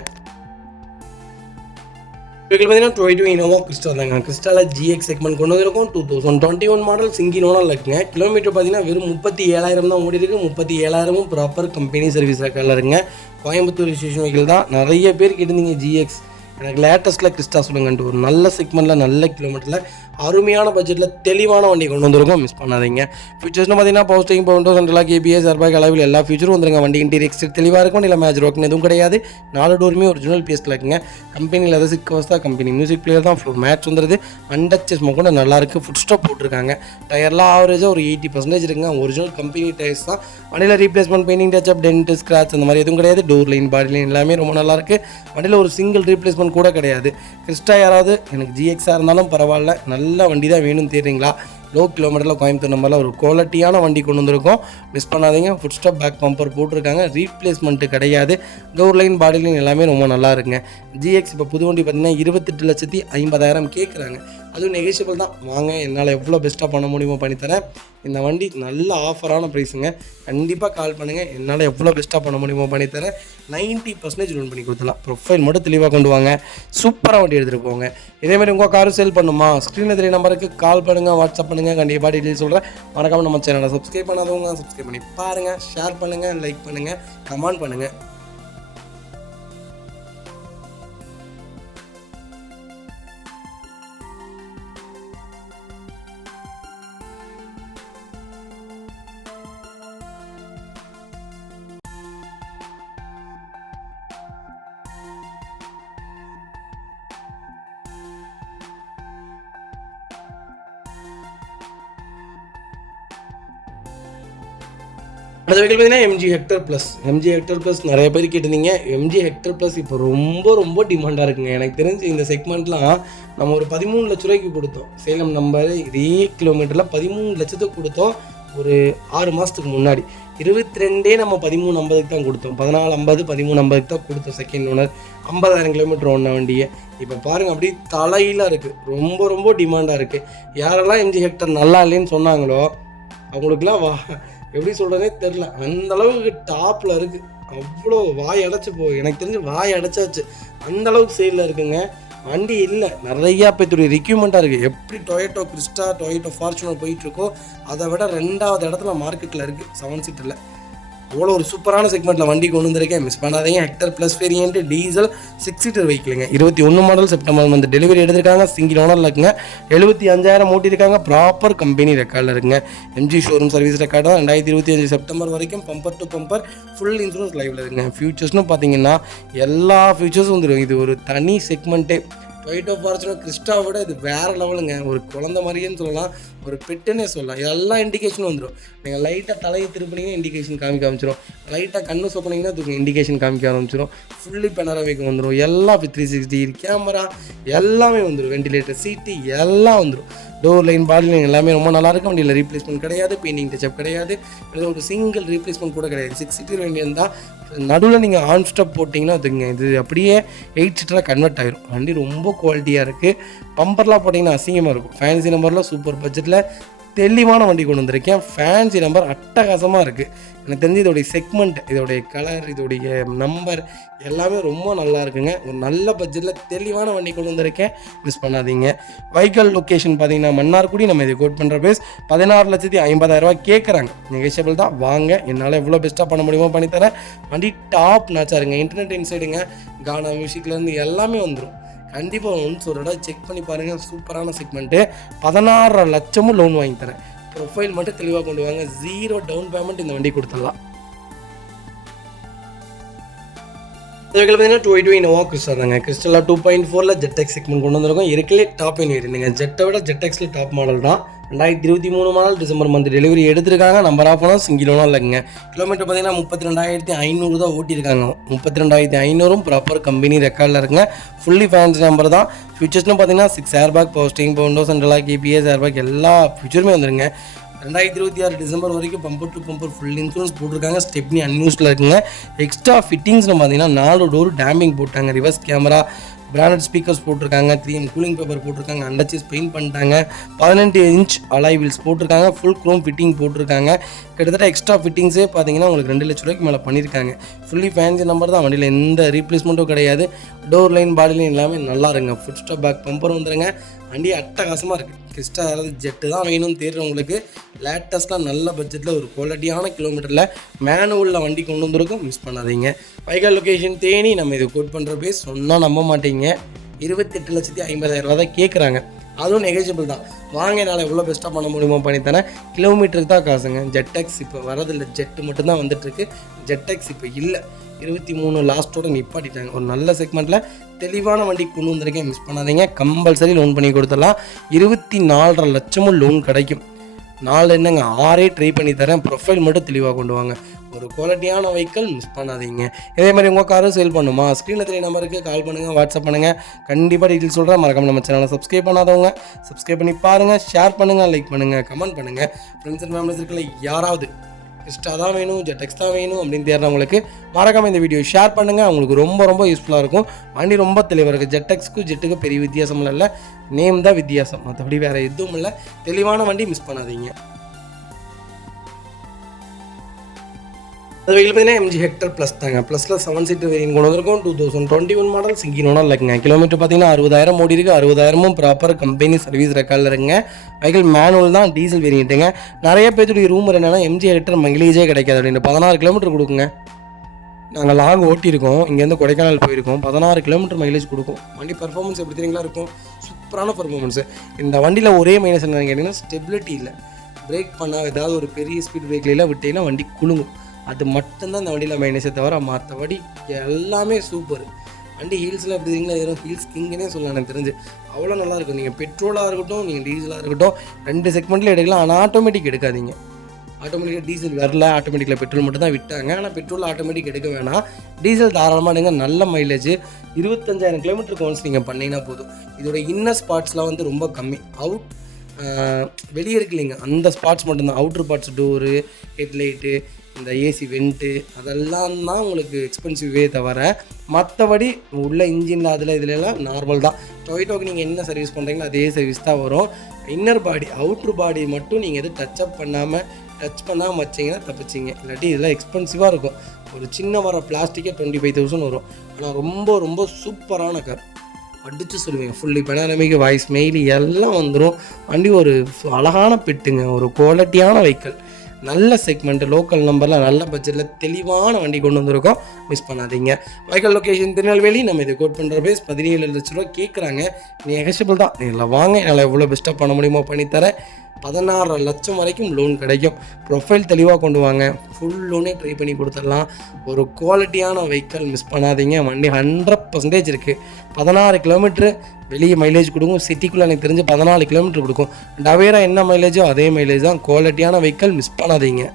பார்த்தீங்கன்னா டொயோட்டோ இனோவா கிறிஸ்டா தாங்க. கிறிஸ்டாவில் GX செக்மெண்ட் கொண்டு வந்திருக்கோம். 2021 மாடல் சிங்கிள் ஓனரில் இருக்குங்க. கிலோமீட்டர் பார்த்தீங்கன்னா வெறும் 37,000 தான் ஓடி இருக்குது. 37,000 ப்ராப்பர் கம்பெனி சர்வீஸ் ரெக்கார்டில் இருக்குங்க. கோயம்புத்தூர் ரிஜிஸ்ட்ரேஷன் வெஹிக்கிள் தான். நிறைய பேர் கேட்டிருந்தீங்க GX எனக்கு லேட்டஸ்ட்டில் கிறிஸ்டா சொல்லுங்கன்ட்டு. ஒரு நல்ல செக்மெண்ட்டில், நல்ல கிலோமீட்டரில், அருமையான பட்ஜெட்டில் தெளிவான வண்டி கொண்டு வந்திருக்கோம், மிஸ் பண்ணாதீங்க. ஃபீச்சர்ஸ்னு பார்த்தீங்கன்னா பவர் ஸ்டீரிங், பவுண்டர், central lock, ABS, airbag, alloy wheel எல்லா ஃபீச்சரும் வந்துருங்க. வண்டி இன்டீரியர் எக்ஸ்டீரியர் தெளிவாக இருக்கும். இல்லை மேஜர் ஒர்க்னு எதுவும் கிடையாது. 4 டோருமே ஒரிஜினல் பேஸ்ட்டில் இருக்குங்க. கம்பெனி லெதர் சீட் கவர்ஸ் தான், கம்பெனி மியூசிக் பிளேயர் தான், ஃப்ளோர் மேட்ச் வந்துடுது. அண்டச்சஸ் கூட நல்லாயிருக்கு. ஃபுட் ஸ்டாப் போட்டிருக்காங்க. டயர்லாம் ஆவரேஜாக ஒரு 80% இருக்குங்க. ஒரிஜினல் கம்பெனி டயர்ஸ் தான். வண்டியில் replacement, painting touch up, dent, scratch அந்த மாதிரி எதுவும் கிடையாது. டோர் லைன், பாடி லைன் எல்லாமே ரொம்ப நல்லாயிருக்கு. வண்டியில் ஒரு சிங்கிள் ரீப்ளேஸ்மெண்ட் கூட கிடையாது. கிறிஸ்டா யாராவது எனக்கு GX-ஆக இருந்தாலும் பரவாயில்ல, நல்ல வண்டி தான் வேணும்னு தெரியுங்களா? லோ கிலோமீட்டரில் கோயம்புத்தூர் நம்பரில் ஒரு குவாலிட்டியான வண்டி கொண்டு வந்திருக்கோம், மிஸ் பண்ணாதீங்க. ஃபுட் ஸ்டாப், பேக் பம்பர் போட்டிருக்காங்க. ரீப்ளேஸ்மெண்ட்டு கிடையாது. டோர் லைன், பாடி லைன் எல்லாமே ரொம்ப நல்லா இருக்குங்க. GX இப்போ புது வண்டி பார்த்தீங்கன்னா 28,50,000 கேட்குறாங்க. அதுவும் நெகோஷியபிள் தான். வாங்க, என்னால் எவ்வளோ பெஸ்ட்டாக பண்ண முடியுமோ பண்ணித்தரேன். இந்த வண்டி நல்ல ஆஃபரான ப்ரைஸுங்க. கண்டிப்பாக கால் பண்ணுங்கள், என்னால் எவ்வளோ பெஸ்ட்டாக பண்ண முடியுமோ பண்ணித்தரேன். 90% லோன் பண்ணி கொடுத்துலாம். ப்ரொஃபைல் மட்டும் தெளிவாக கொண்டு வாங்க, சூப்பராக வண்டி எடுத்துகிட்டு போங்க. இதேமாதிரி உங்கள் காரும் சேல் பண்ணுமா, ஸ்க்ரீனில் தெரிய நம்பருக்கு கால் பண்ணுங்கள், வாட்ஸ்அப் பண்ணுங்கள். கண்டிப்பாக டீட்டெயில்ஸ் சொல்கிறேன். மறக்காமல் நம்ம சேனலை சப்ஸ்கிரைப் பண்ணாதவங்க சப்ஸ்கிரைப் பண்ணி பாருங்கள், ஷேர் பண்ணுங்கள், லைக் பண்ணுங்கள், கமெண்ட் பண்ணுங்கள். அது வெஹிக்கிள் பார்த்தீங்கன்னா MG hectare plus. MG hectare plus நிறைய பேர் கேட்டிருந்தீங்க. எம்ஜி ஹெக்டர் ப்ளஸ் இப்போ ரொம்ப ரொம்ப டிமாண்டாக இருக்குங்க. எனக்கு தெரிஞ்சு இந்த செக்மெண்ட்லாம் நம்ம ஒரு 13 லட்ச ரூபாய்க்கு கொடுத்தோம். சேலம் நம்பர் இதே கிலோமீட்டரில் 13 லட்சத்துக்கு கொடுத்தோம் ஒரு 6 மாதத்துக்கு முன்னாடி. 22 நம்ம 1350க்கு தான் கொடுத்தோம். 1450 1350க்கு தான் கொடுத்தோம் செகண்ட் ஓனர். 50,000 கிலோமீட்டர் ஓடின வண்டியை. இப்போ பாருங்கள் அப்படியே தலையில் இருக்குது. ரொம்ப ரொம்ப டிமாண்டாக இருக்குது. யாரெல்லாம் எம்ஜி ஹெக்டர் நல்லா இல்லைன்னு சொன்னாங்களோ அவங்களுக்குலாம் எப்படி சொல்கிறதே தெரில. அந்தளவுக்கு டாப்பில் இருக்குது. அவ்வளோ வாய் அடைச்சி எனக்கு தெரிஞ்சு வாய் அடைச்சாச்சு. அந்தளவுக்கு சேலில் இருக்குங்க. வண்டி இல்லை, நிறையா பேத்துடைய ரெக்யூமெண்ட்டாக இருக்குது. எப்படி டொயோட்டோ கிறிஸ்டா, டொயோட்டோ ஃபார்ச்சுனர் போயிட்டுருக்கோ அதை விட 2வது இடத்துல மார்க்கெட்டில் இருக்குது 7 சீட்டரில். அவ்வளோ ஒரு சூப்பரான செக்மெண்ட்டில் வண்டி கொண்டு வந்திருக்கேன். மிஸ் பண்ணாதீங்க. Hector plus variant diesel 6 seater வெஹிக்கிளுங்க. 21 மாடல் செப்டம்பர் மந்த் டெலிவரி எடுத்திருக்காங்க. சிங்கிள் ஓனரில் இருக்குங்க. 75,000 ஓட்டியிருக்காங்க. ப்ராப்பர் கம்பெனி ரெக்கார்டில் இருக்குங்க. எம்ஜி ஷோரூம் சர்வீஸ் ரெக்கார்டு தான். 2025 செப்டம்பர் வரைக்கும் bumper to bumper full insurance லைவில் இருக்குங்க. ஃபியூச்சர்ஸ்னு பார்த்தீங்கன்னா எல்லா ஃபியூச்சர்ஸும் வந்துடும். இது ஒரு தனி செக்மெண்ட்டே. டொயோட்டோ ஃபார்ச்சுனர் கிறிஸ்டா விட இது வேறு லெவலுங்க. ஒரு குழந்த மாதிரின்னு சொல்லலாம், ஒரு பெட்டுன்னே சொல்லலாம். எல்லா இண்டிகேஷனும் வந்துடும். நீங்கள் லைட்டாக தலையை திருப்பினீங்கன்னா இண்டிகேஷன் காமிக்க ஆரம்பிச்சிடும். லைட்டாக கண்ணு சொப்பினீங்கன்னா அதுக்கு இண்டிகேஷன் காமிக்க ஆரம்பிச்சிடும். ஃபுல்லி பெனரமிக் வந்துடும். எல்லாம் 360 கேமரா எல்லாமே வந்துடும். வெண்டிலேட்டர் சீட்டு எல்லாம் வந்துடும். டோர் லைன், பாடி லைன் எல்லாமே ரொம்ப நல்லாயிருக்கும். வண்டியில் ரீப்ளேஸ்மெண்ட் கிடையாது, பெயிண்டிங் டச்சப் கிடையாது, ஒரு சிங்கிள் ரீப்ளேஸ்மெண்ட் கூட கிடையாது. 6 சீட்டர் வண்டி இருந்தால் நடுவில் நீங்கள் ஆன் ஸ்டாப் போட்டிங்கன்னா அதுங்க இது அப்படியே 8 சீட்டராக கன்வெர்ட் ஆகிரும். வண்டி ரொம்ப குவாலிட்டியாக இருக்குது. பம்பர்லாம் போட்டிங்கன்னா அசிங்கமாக இருக்கும். ஃபேன்சி நம்பரில் சூப்பர் பட்ஜெட்டில் தெளிவான வண்டி கொண்டு வந்திருக்கேன். ஃபேன்சி நம்பர் அட்டகாசமாக இருக்குது. எனக்கு தெரிஞ்சு இதோடைய செக்மெண்ட், இதோடைய கலர், இதோடைய நம்பர் எல்லாமே ரொம்ப நல்லா இருக்குங்க. ஒரு நல்ல பட்ஜெட்டில் தெளிவான வண்டி கொண்டு வந்திருக்கேன். மிஸ் பண்ணாதீங்க. வெஹிக்கல் லொக்கேஷன் பார்த்தீங்கன்னா மன்னார்குடி. நம்ம இது கோட் பண்ணுற பேஸ் 16,50,000 கேட்குறாங்க. நெகோஷியபிள் தான். வாங்க, என்னால் எவ்வளோ பெஸ்ட்டாக பண்ண முடியுமோ பண்ணித்தரேன். வண்டி டாப் நாச்சாக இருங்க. இன்டர்நெட் இன்சைடுங்க. கானா மியூசிக்லேருந்து எல்லாமே வந்துடும். கண்டிப்பாக ஒன்ஸ் ஒரு இடம் செக் பண்ணி பாருங்கள். சூப்பரான செக்மெண்ட்டு. 16 லட்சமும் லோன் வாங்கி தரேன். ப்ரொஃபைல் மட்டும் தெளிவாக கொண்டு வாங்க. 0 டவுன் பேமெண்ட் இந்த வண்டி கொடுத்துடலாம். இதுக்கு பார்த்தீங்கன்னா 2i2 இனோவா கிறிஸ்டா தாங்க. கிறிஸ்டலா 2.4 ஜெட்டெக்ஸ் செக்மெண்ட் கொண்டு வந்திருக்கோம். இருக்கலே டாப் இன் வேரியன்ட்டுங்க. ஜெட்டை விட ஜெட்டெக்ஸில் டாப் மாடல் தான். 2023 மாடல் டிசம்பர் மந்த் டெலிவரி எடுத்திருக்காங்க. நம்பர் ஆஃப் ஆனால் சிங்கிள் ஓனர் இல்லைங்க. கிலோமீட்டர் பார்த்தீங்கன்னா 32,500 தான் ஓட்டியிருக்காங்க. 32,500ம் ப்ராப்பர் கம்பெனி ரெக்கார்டில் இருக்குங்க. ஃபுல்லி ஃபேன்ஸ் நம்பர் தான். ஃபியூச்சர்ஸ்னு பார்த்தீங்கன்னா 6 airbag, power steering, Windows central lock, ABS, airbag எல்லா ஃபியூச்சருமே வந்துருங்க. 2026 டிசம்பர் வரைக்கும் bumper to bumper full insurance போட்டிருக்காங்க. ஸ்டெப்னி அன்யூஸ்டில் இருக்குங்க. எக்ஸ்ட்ரா ஃபிட்டிங்ஸ்னு பார்த்தீங்கன்னா 4 டோர் டேம்பிங் போட்டாங்க. ரிவர்ஸ் கேமரா, பிராண்டட் ஸ்பீக்கர்ஸ் போட்டிருக்காங்க. 3M கூலிங் பேப்பர் போட்டிருக்காங்க. அண்டர்சீஸ் பெயிண்ட் பண்ணிட்டாங்க. 18 இன்ச் அலாய் வீல்ஸ் போட்டிருக்காங்க. ஃபுல் க்ரோம் ஃபிட்டிங் போட்டிருக்காங்க. கிட்டத்தட்ட எக்ஸ்ட்ரா ஃபிட்டிங்ஸே பார்த்தீங்கன்னா உங்களுக்கு 2 லட்ச ரூபாய்க்கு மேலே பண்ணியிருக்காங்க. ஃபுல்லி ஃபேன்சி நம்பர் தான். வண்டியில் எந்த ரீப்ளேஸ்மெண்ட்டும் கிடையாது. டோர் லைன், பாடி லைன் எல்லாமே நல்லா இருங்க. ஃபுட் ஸ்டாப் பேக் பம்பர் வந்துடுங்க. வண்டி அட்டகாசமாக இருக்குது. கிறிஸ்டா யாராவது ஜெட்டு தான் வேணும்னு தேடுறவங்களுக்கு லேட்டஸ்ட்டாக நல்ல பட்ஜெட்டில் ஒரு குவாலிட்டியான கிலோமீட்டரில் மேனுவலில் வண்டி கொண்டு வந்திருக்கும். மிஸ் பண்ணாதீங்க. Vehicle location Theni. நம்ம இது கோட் பண்ணுற பேஸ் சொன்னால் நம்ப மாட்டீங்க. 28,50,000 தான் கேட்குறாங்க. அதுவும் நெகோஷியபிள் தான். வாங்க, என்னால் எவ்வளோ பெஸ்ட்டாக பண்ண முடியுமோ பண்ணித்தரேன். கிலோமீட்டருக்கு தான் காசுங்க. ஜெட்டெக்ஸ் இப்போ வரதில்லை. ஜெட்டு மட்டும்தான் வந்துட்டுருக்கு. ஜெட்டெக்ஸ் இப்போ இல்லை. 23 லாஸ்ட்டோட நிப்பாட்டிட்டாங்க. ஒரு நல்ல செக்மெண்ட்டில் தெளிவான வண்டி கொண்டு வந்திருக்கேன். மிஸ் பண்ணாதீங்க. கம்பல்சரி லோன் பண்ணி கொடுத்துடலாம். 24.5 லட்சமும் லோன் கிடைக்கும். 4 என்னங்க 6 ட்ரை பண்ணி தரேன். ப்ரொஃபைல் மட்டும் தெளிவாக கொண்டு வாங்க. ஒரு குவாலிட்டியான வெஹிக்கிள். மிஸ் பண்ணாதீங்க. இதே மாதிரி உங்கள் காரும் சேல் பண்ணுமா? ஸ்க்ரீனில் 3 நம்பருக்கு கால் பண்ணுங்கள், வாட்ஸ்அப் பண்ணுங்கள். கண்டிப்பாக டீட்டெயில் சொல்கிறேன். மறக்காம நம்ம சேனலை சப்ஸ்கிரைப் பண்ணாதவங்க சப்ஸ்கிரைப் பண்ணி பாருங்கள். ஷேர் பண்ணுங்கள், லைக் பண்ணுங்கள், கமெண்ட் பண்ணுங்கள். ஃப்ரெண்ட்ஸ் அண்ட் ஃபேமிலிஸ் இருக்கல யாராவது கிறிஸ்டா தான் வேணும், ஜெட்டெக்ஸ் தான் வேணும் அப்படின்னு தேடுறவங்களுக்கு மறக்காமல் இந்த வீடியோ ஷேர் பண்ணுங்கள். அவங்களுக்கு ரொம்ப ரொம்ப யூஸ்ஃபுல்லாக இருக்கும். வண்டி ரொம்ப தெளிவாக இருக்குது. ஜெட்டெக்ஸ்க்கும் ஜெட்டுக்கும் பெரிய வித்தியாசம் இல்லை. நேம் தான் வித்தியாசம், மற்றபடி வேறு எதுவும் இல்லை. தெளிவான வண்டி. மிஸ் பண்ணாதீங்க. அது வெஹிக்கிள் பார்த்தீங்கன்னா எம்ஜி ஹெக்டர் ப்ளஸ் தாங்க. ப்ளஸில் 7 சீட்டர் வேரியன்ட் கொண்டு வந்திருக்கும். 2021 மாடல் சிங்கிள் ஓனர் இல்லைங்க. கிலோமீட்டர் பார்த்தீங்கன்னா 60,000 ஓடி இருக்குது. 60,000ம் ப்ராப்பர் கம்பெனி சர்வீஸ் ரெக்கார்டில் இருக்குங்க. வெஹிக்கிள் மேனுவல் தான், டீசல் வேரியன்ட்டுங்க. நிறைய பேருடைய ரூமர் என்னென்னா எம்ஜி ஹெக்டர் மைலேஜே கிடைக்காது அப்படின்னு. 16 கிலோமீட்டர் கொடுக்குங்க. நாங்கள் லாங் ஓட்டியிருக்கோம். இங்கேருந்து கொடைக்கானல் போயிருக்கோம். 16 கிலோமீட்டர் மைலேஜ் கொடுக்கும். வண்டி பர்ஃபார்மன்ஸ் எப்படி தெரியுங்களா இருக்கும்? சூப்பரான பர்ஃபார்மன்ஸு. இந்த வண்டியில் ஒரே மைனஸ் என்னன்னு கேட்டிங்கன்னா ஸ்டெபிலிட்டி இல்லை. பிரேக் பண்ணால் ஏதாவது ஒரு பெரிய ஸ்பீட் பிரேக்லாம் விட்டிங்கன்னா வண்டி குலுங்கும். அது மட்டும்தான் இந்த வண்டியில் மைனஸே தவிர மற்றபடி எல்லாமே சூப்பர். வண்டி ஹீல்ஸ்லாம் எப்படி தெரியுங்களா? ஏறும் ஹீல்ஸ் கிங்குன்னே சொல்லலாம். எனக்கு தெரிஞ்சு அவ்வளோ நல்லாயிருக்கும். நீங்கள் பெட்ரோலாக இருக்கட்டும், நீங்கள் டீசலாக இருக்கட்டும், 2 செக்மெண்ட்டில் எடுக்கலாம். ஆனால் ஆட்டோமேட்டிக் எடுக்காதீங்க. ஆட்டோமேட்டிக்காக டீசல் வரல, ஆட்டோமேட்டிக்கில் பெட்ரோல் மட்டும் தான் விட்டாங்க. ஆனால் பெட்ரோல் ஆட்டோமேட்டிக் எடுக்க வேணாம், டீசல் தாராளமாக எடுங்க. நல்ல மைலேஜ் 25,000 கிலோமீட்டருக்கு ஒன்ஸ் நீங்கள் பண்ணிங்கன்னா போதும். இதோட இன்னர் ஸ்பாட்ஸ்லாம் வந்து ரொம்ப கம்மி. வெளியே இருக்கு இல்லைங்க, அந்த ஸ்பாட்ஸ் மட்டும்தான். அவுட்ரு பார்ட்ஸ், டோரு, ஹெட்லைட்டு, இந்த ஏசி வெண்ட்டு, அதெல்லாம் தான் உங்களுக்கு எக்ஸ்பென்சிவே தவிர மற்றபடி உள்ள இன்ஜினில் அதில் இதுலலாம் நார்மல் தான். டொயோட்டோக்கு நீங்கள் என்ன சர்வீஸ் பண்ணுறீங்களோ அதே சர்வீஸ் தான் வரும். இன்னர் பாடி, அவுட்ரு பாடி மட்டும் நீங்கள் எதுவும் டச் பண்ணாமல் வச்சிங்கன்னா தப்பிச்சிங்க. இல்லாட்டி இதெல்லாம் எக்ஸ்பென்சிவாக இருக்கும். ஒரு சின்ன வர பிளாஸ்டிக்கே 25,000 வரும். ஆனால் ரொம்ப ரொம்ப சூப்பரான கார், அடித்து சொல்லுவீங்க. ஃபுல்லி பெனாரமிக், வாய்ஸ் மெயில் எல்லாம் வந்துடும். வண்டி ஒரு அழகான பெட்டுங்க, ஒரு குவாலிட்டியான வெஹிக்கிள், நல்ல செக்மெண்ட்டு, லோக்கல் நம்பரில் நல்ல பட்ஜெட்டில் தெளிவான வண்டி கொண்டு வந்திருக்கோம். மிஸ் பண்ணாதீங்க. Vehicle location Tirunelveli. நம்ம இது கோட் பண்ணுற பேஸ் 17 லட்ச ரூபா கேட்குறாங்க. நீ எகசிபிள் தான், நீங்கள் வாங்க, என்னால் எவ்வளோ பெஸ்ட்டாக பண்ண முடியுமோ பண்ணித்தரேன். 16 லட்சம் வரைக்கும் லோன் கிடைக்கும். ப்ரொஃபைல் தெளிவாக கொண்டு வாங்க, ஃபுல் லோனே ட்ரை பண்ணி கொடுத்துடலாம். ஒரு குவாலிட்டியான வெஹிக்கிள், மிஸ் பண்ணாதீங்க. வண்டி 100% இருக்குது. 16 கிலோமீட்ரு வெளியே மைலேஜ் கொடுக்கும். சிட்டிக்குள்ளே எனக்கு தெரிஞ்சு 14 கிலோமீட்டர் கொடுக்கும். டவேரா என்ன மைலேஜோ அதே மைலேஜ் தான். குவாலிட்டியான வெஹிக்கிள், மிஸ் பண்ணாதீங்க.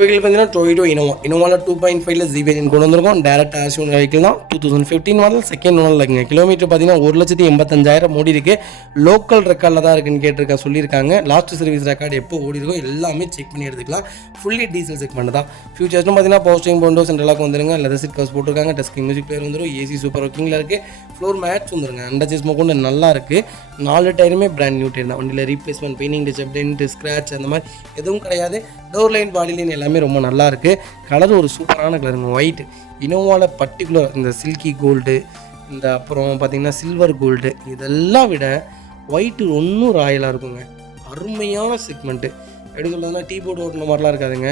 வெஹிக்கிள் பார்த்தீங்கன்னா டொயோட்டோ இனோவாவில் 2.5 ஜி வேரியன்ட் கொண்டு வந்திருக்கோம். டேரக்ட் ஆசியோன் வெஹிக்கிள் தான். 2015 மாடல், செகண்ட் ஓனர் இருக்குங்க. கிலோமீட்டர் பார்த்தீங்கன்னா 1,85,000 ஓடி இருக்கு. லோக்கல் ரெக்கார்டில் தான் இருக்குன்னு சொல்லியிருக்காங்க. லாஸ்ட் சர்வீஸ் ரெக்கார்டு எப்போ ஓடி இருக்கோ எல்லாமே செக் பண்ணி எடுத்துக்கலாம். ஃபுல்லி டீசல் செக்மெண்ட் தான். ஃபியூச்சர்ஸ்னு பார்த்தீங்கன்னா பவர் ஸ்டீரிங், விண்டோ சென்ட்ரலாக வந்துருங்க. லெதர் சீட் கவர்ஸ் போட்டிருக்காங்க. டஸ்கிங் மியூசிக் பிளேயர் வந்துடும். ஏசி சூப்பர் ஒர்க்கிங்கில் இருக்குது. ஃப்ளோர் மேட்ஸ் வந்துருங்க. அண்டர் சேஸ் கொண்டு நல்லா இருக்குது. 4 டயருமே பிராண்ட் நியூ டயர் தான். வண்டியில் replacement, painting touch, dent, scratch அந்த மாதிரி எதுவும் கிடையாது. டோர் லைன், பாடி லைன் எல்லாமே ரொம்ப நல்லா இருக்குது. கலர் ஒரு சூப்பரான கலருங்க, ஒயிட். இனோவாவில் பர்டிகுலர் இந்த சில்கி கோல்டு, இந்த அப்புறம் பார்த்திங்கன்னா சில்வர் கோல்டு, இதெல்லாம் விட ஒயிட்டு ஒன்றும் ராயலாக இருக்குங்க. அருமையான செக்மெண்ட்டு. எப்படி சொல்கிறதுனா டீ போர்டு ஓட்டின மாதிரிலாம் இருக்காதுங்க.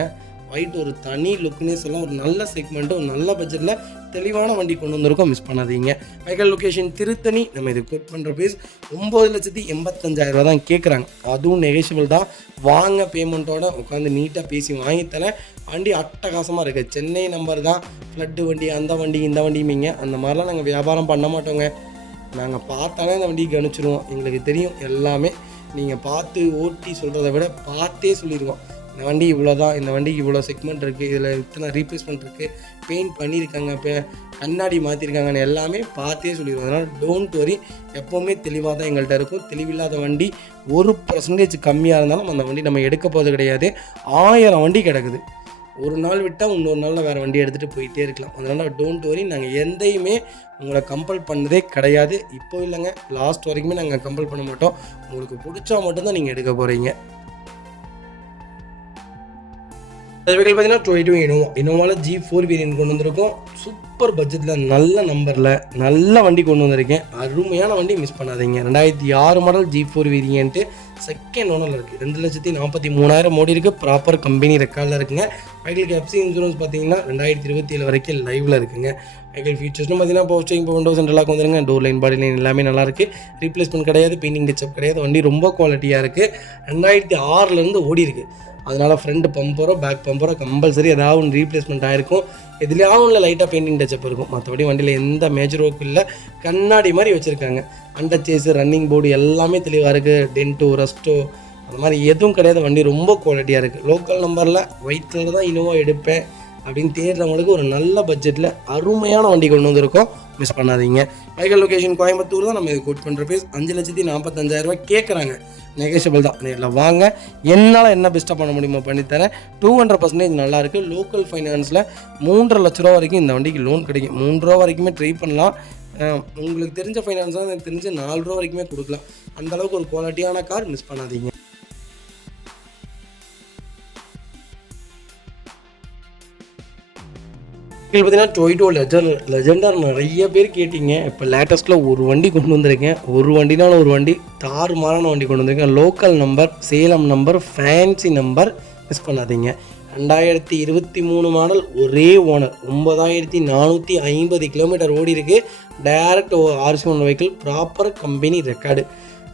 ஒயிட் ஒரு தனி லுக்குன்னே சொல்லலாம். ஒரு நல்ல செக்மெண்ட்டு, ஒரு நல்ல பட்ஜெட்டில் தெளிவான வண்டி கொண்டு வந்திருக்கோம். மிஸ் பண்ணாதீங்க. Vehicle location Tiruttani. நம்ம இது கோட் பண்ணுற பேஸ் 9,85,000 தான் கேட்குறாங்க. அதுவும் நெகோஷியபிள் தான். வாங்க, பேமெண்ட்டோட உட்காந்து நீட்டாக பேசி வாங்கித்தரேன். வண்டி அட்டகாசமாக இருக்குது. சென்னை நம்பர் தான். ஃப்ளட்டு வண்டி, அந்த வண்டி, இந்த வண்டியுமீங்க. அந்த மாதிரிலாம் நாங்கள் வியாபாரம் பண்ண மாட்டோங்க. நாங்கள் பார்த்தாலே அந்த வண்டியை கணிச்சிடுவோம். எங்களுக்கு தெரியும் எல்லாமே. நீங்கள் பார்த்து ஓட்டி சொல்கிறத விட பார்த்தே சொல்லிடுவோம். இந்த வண்டி இவ்வளோ தான், இந்த வண்டிக்கு இவ்வளோ செக்மெண்ட் இருக்குது, இதில் இத்தனை ரீப்ளேஸ்மெண்ட் இருக்குது, பெயிண்ட் பண்ணியிருக்காங்க, இப்போ கண்ணாடி மாற்றிருக்காங்கன்னு எல்லாமே பார்த்தே சொல்லிடுவோம். அதனால் டோன்ட் வரி, எப்போவுமே தெளிவாக தான் எங்கள்கிட்ட இருக்கும். தெளிவில்லாத வண்டி 1% கம்மியாக இருந்தாலும் அந்த வண்டி நம்ம எடுக்க போகிறது கிடையாது. 1000 வண்டி கிடக்குது. ஒரு நாள் விட்டால் இன்னொரு நாளில் வேறு வண்டி எடுத்துகிட்டு போயிட்டே இருக்கலாம். அதனால் டோன்ட் வரி. நாங்கள் எந்தையுமே உங்களை கம்பல் பண்ணதே கிடையாது. இப்போ இல்லைங்க, லாஸ்ட் வரைக்குமே நாங்கள் கம்பல் பண்ண மாட்டோம். உங்களுக்கு பிடிச்சா மட்டும்தான் நீங்கள் எடுக்க போகிறீங்க. அது வெஹிக்கிள் பார்த்தீங்கன்னா டொயோட்டோ இனோவாவில் G4 வேரியன்ட் கொண்டு வந்திருக்கோம். சூப்பர் பட்ஜெட்டில் நல்ல நம்பரில் நல்ல வண்டி கொண்டு வந்திருக்கேன். அருமையான வண்டி, மிஸ் பண்ணாதீங்க. 2006 மாடல் G4 வேரியன்ட்டு செகண்ட் ஓனரில் இருக்குது. 2,43,000 ஓடி இருக்குது. ப்ராப்பர் கம்பெனி ரெக்கார்டில் இருக்குங்க. வெஹிக்கிளுக்கு எஃப்சி இன்சூரன்ஸ் பார்த்தீங்கன்னா 2027 வரைக்கும் லைவில் இருக்குங்க. வெஹிக்கிள் ஃபீச்சர்ஸ்னு பார்த்தீங்கன்னா பவர் ஸ்டீரிங், விண்டோ சென்ட்ரலாக வந்துருங்க. டோர் லைன், பாடி லைன் எல்லாமே நல்லாயிருக்கு. ரீப்ளேஸ்மெண்ட் கிடையாது, பெயிண்டிங் டச்சப் கிடையாது. வண்டி ரொம்ப குவாலிட்டியாக இருக்குது. 2006 ஓடி இருக்குது. அதனால் ஃப்ரண்ட் பம்பரோ பேக் பம்பரோ கம்பல்சரி ஏதாவது ஒன்று ரீப்ளேஸ்மெண்ட் ஆகிருக்கும். எதுலேயாவது ஒன்று லைட்டாக பெயிண்டிங் டச்சப் இருக்கும். மற்றபடி வண்டியில் எந்த மேஜர் ஒர்க் இல்லை. கண்ணாடி மாதிரி வச்சுருக்காங்க. அண்டர் சேஸு, ரன்னிங் போர்டு எல்லாமே தெளிவாக இருக்குது. டென்ட்டோ, ரஸ்ட்டோ அந்த மாதிரி எதுவும் கிடையாது. வண்டி ரொம்ப குவாலிட்டியாக இருக்குது. லோக்கல் நம்பரில் ஒயிட் கலர் தான் இனோவா எடுப்பேன் அப்படின்னு தேடுறவங்களுக்கு ஒரு நல்ல பட்ஜெட்டில் அருமையான வண்டி கொண்டு வந்திருக்கோம். மிஸ் பண்ணாதீங்க. வெஹிக்கிள் லொக்கேஷன் கோயம்புத்தூர் தான். நம்ம இது கோட் பண்ணுற பேஸ் 5,45,000 கேட்குறாங்க. நெகோஷியபிள் தான். நேரில் வாங்க, என்னால் என்ன பெஸ்ட்டாக பண்ண முடியுமோ பண்ணித்தரேன். 200% நல்லாயிருக்கு. லோக்கல் ஃபைனான்ஸில் 3.5 லட்ச ரூபா வரைக்கும் இந்த வண்டிக்கு லோன் கிடைக்கும். 3 ரூபா வரைக்குமே ட்ரை பண்ணலாம். உங்களுக்கு தெரிஞ்ச ஃபைனான்ஸ் தான் எனக்கு தெரிஞ்சு 4 ரூபா வரைக்குமே கொடுக்கலாம். அந்தளவுக்கு ஒரு குவாலிட்டியான கார், மிஸ் பண்ணாதீங்க. பார்த்தீங்கன்னா டொயோட்டோ லெஜெண்டர் நிறைய பேர் கேட்டிங்க. இப்போ லேட்டஸ்ட்டில் ஒரு வண்டி கொண்டு வந்திருக்கேன். ஒரு வண்டினாலும் ஒரு வண்டி தாறுமாறான வண்டி கொண்டு வந்திருக்கேன். Local number, Salem number, fancy number, miss பண்ணாதீங்க. 2023 மாடல், ஒரே ஓனர், 9,450 கிலோமீட்டர் ஓடி இருக்குது. Direct RC1 vehicle, proper company record.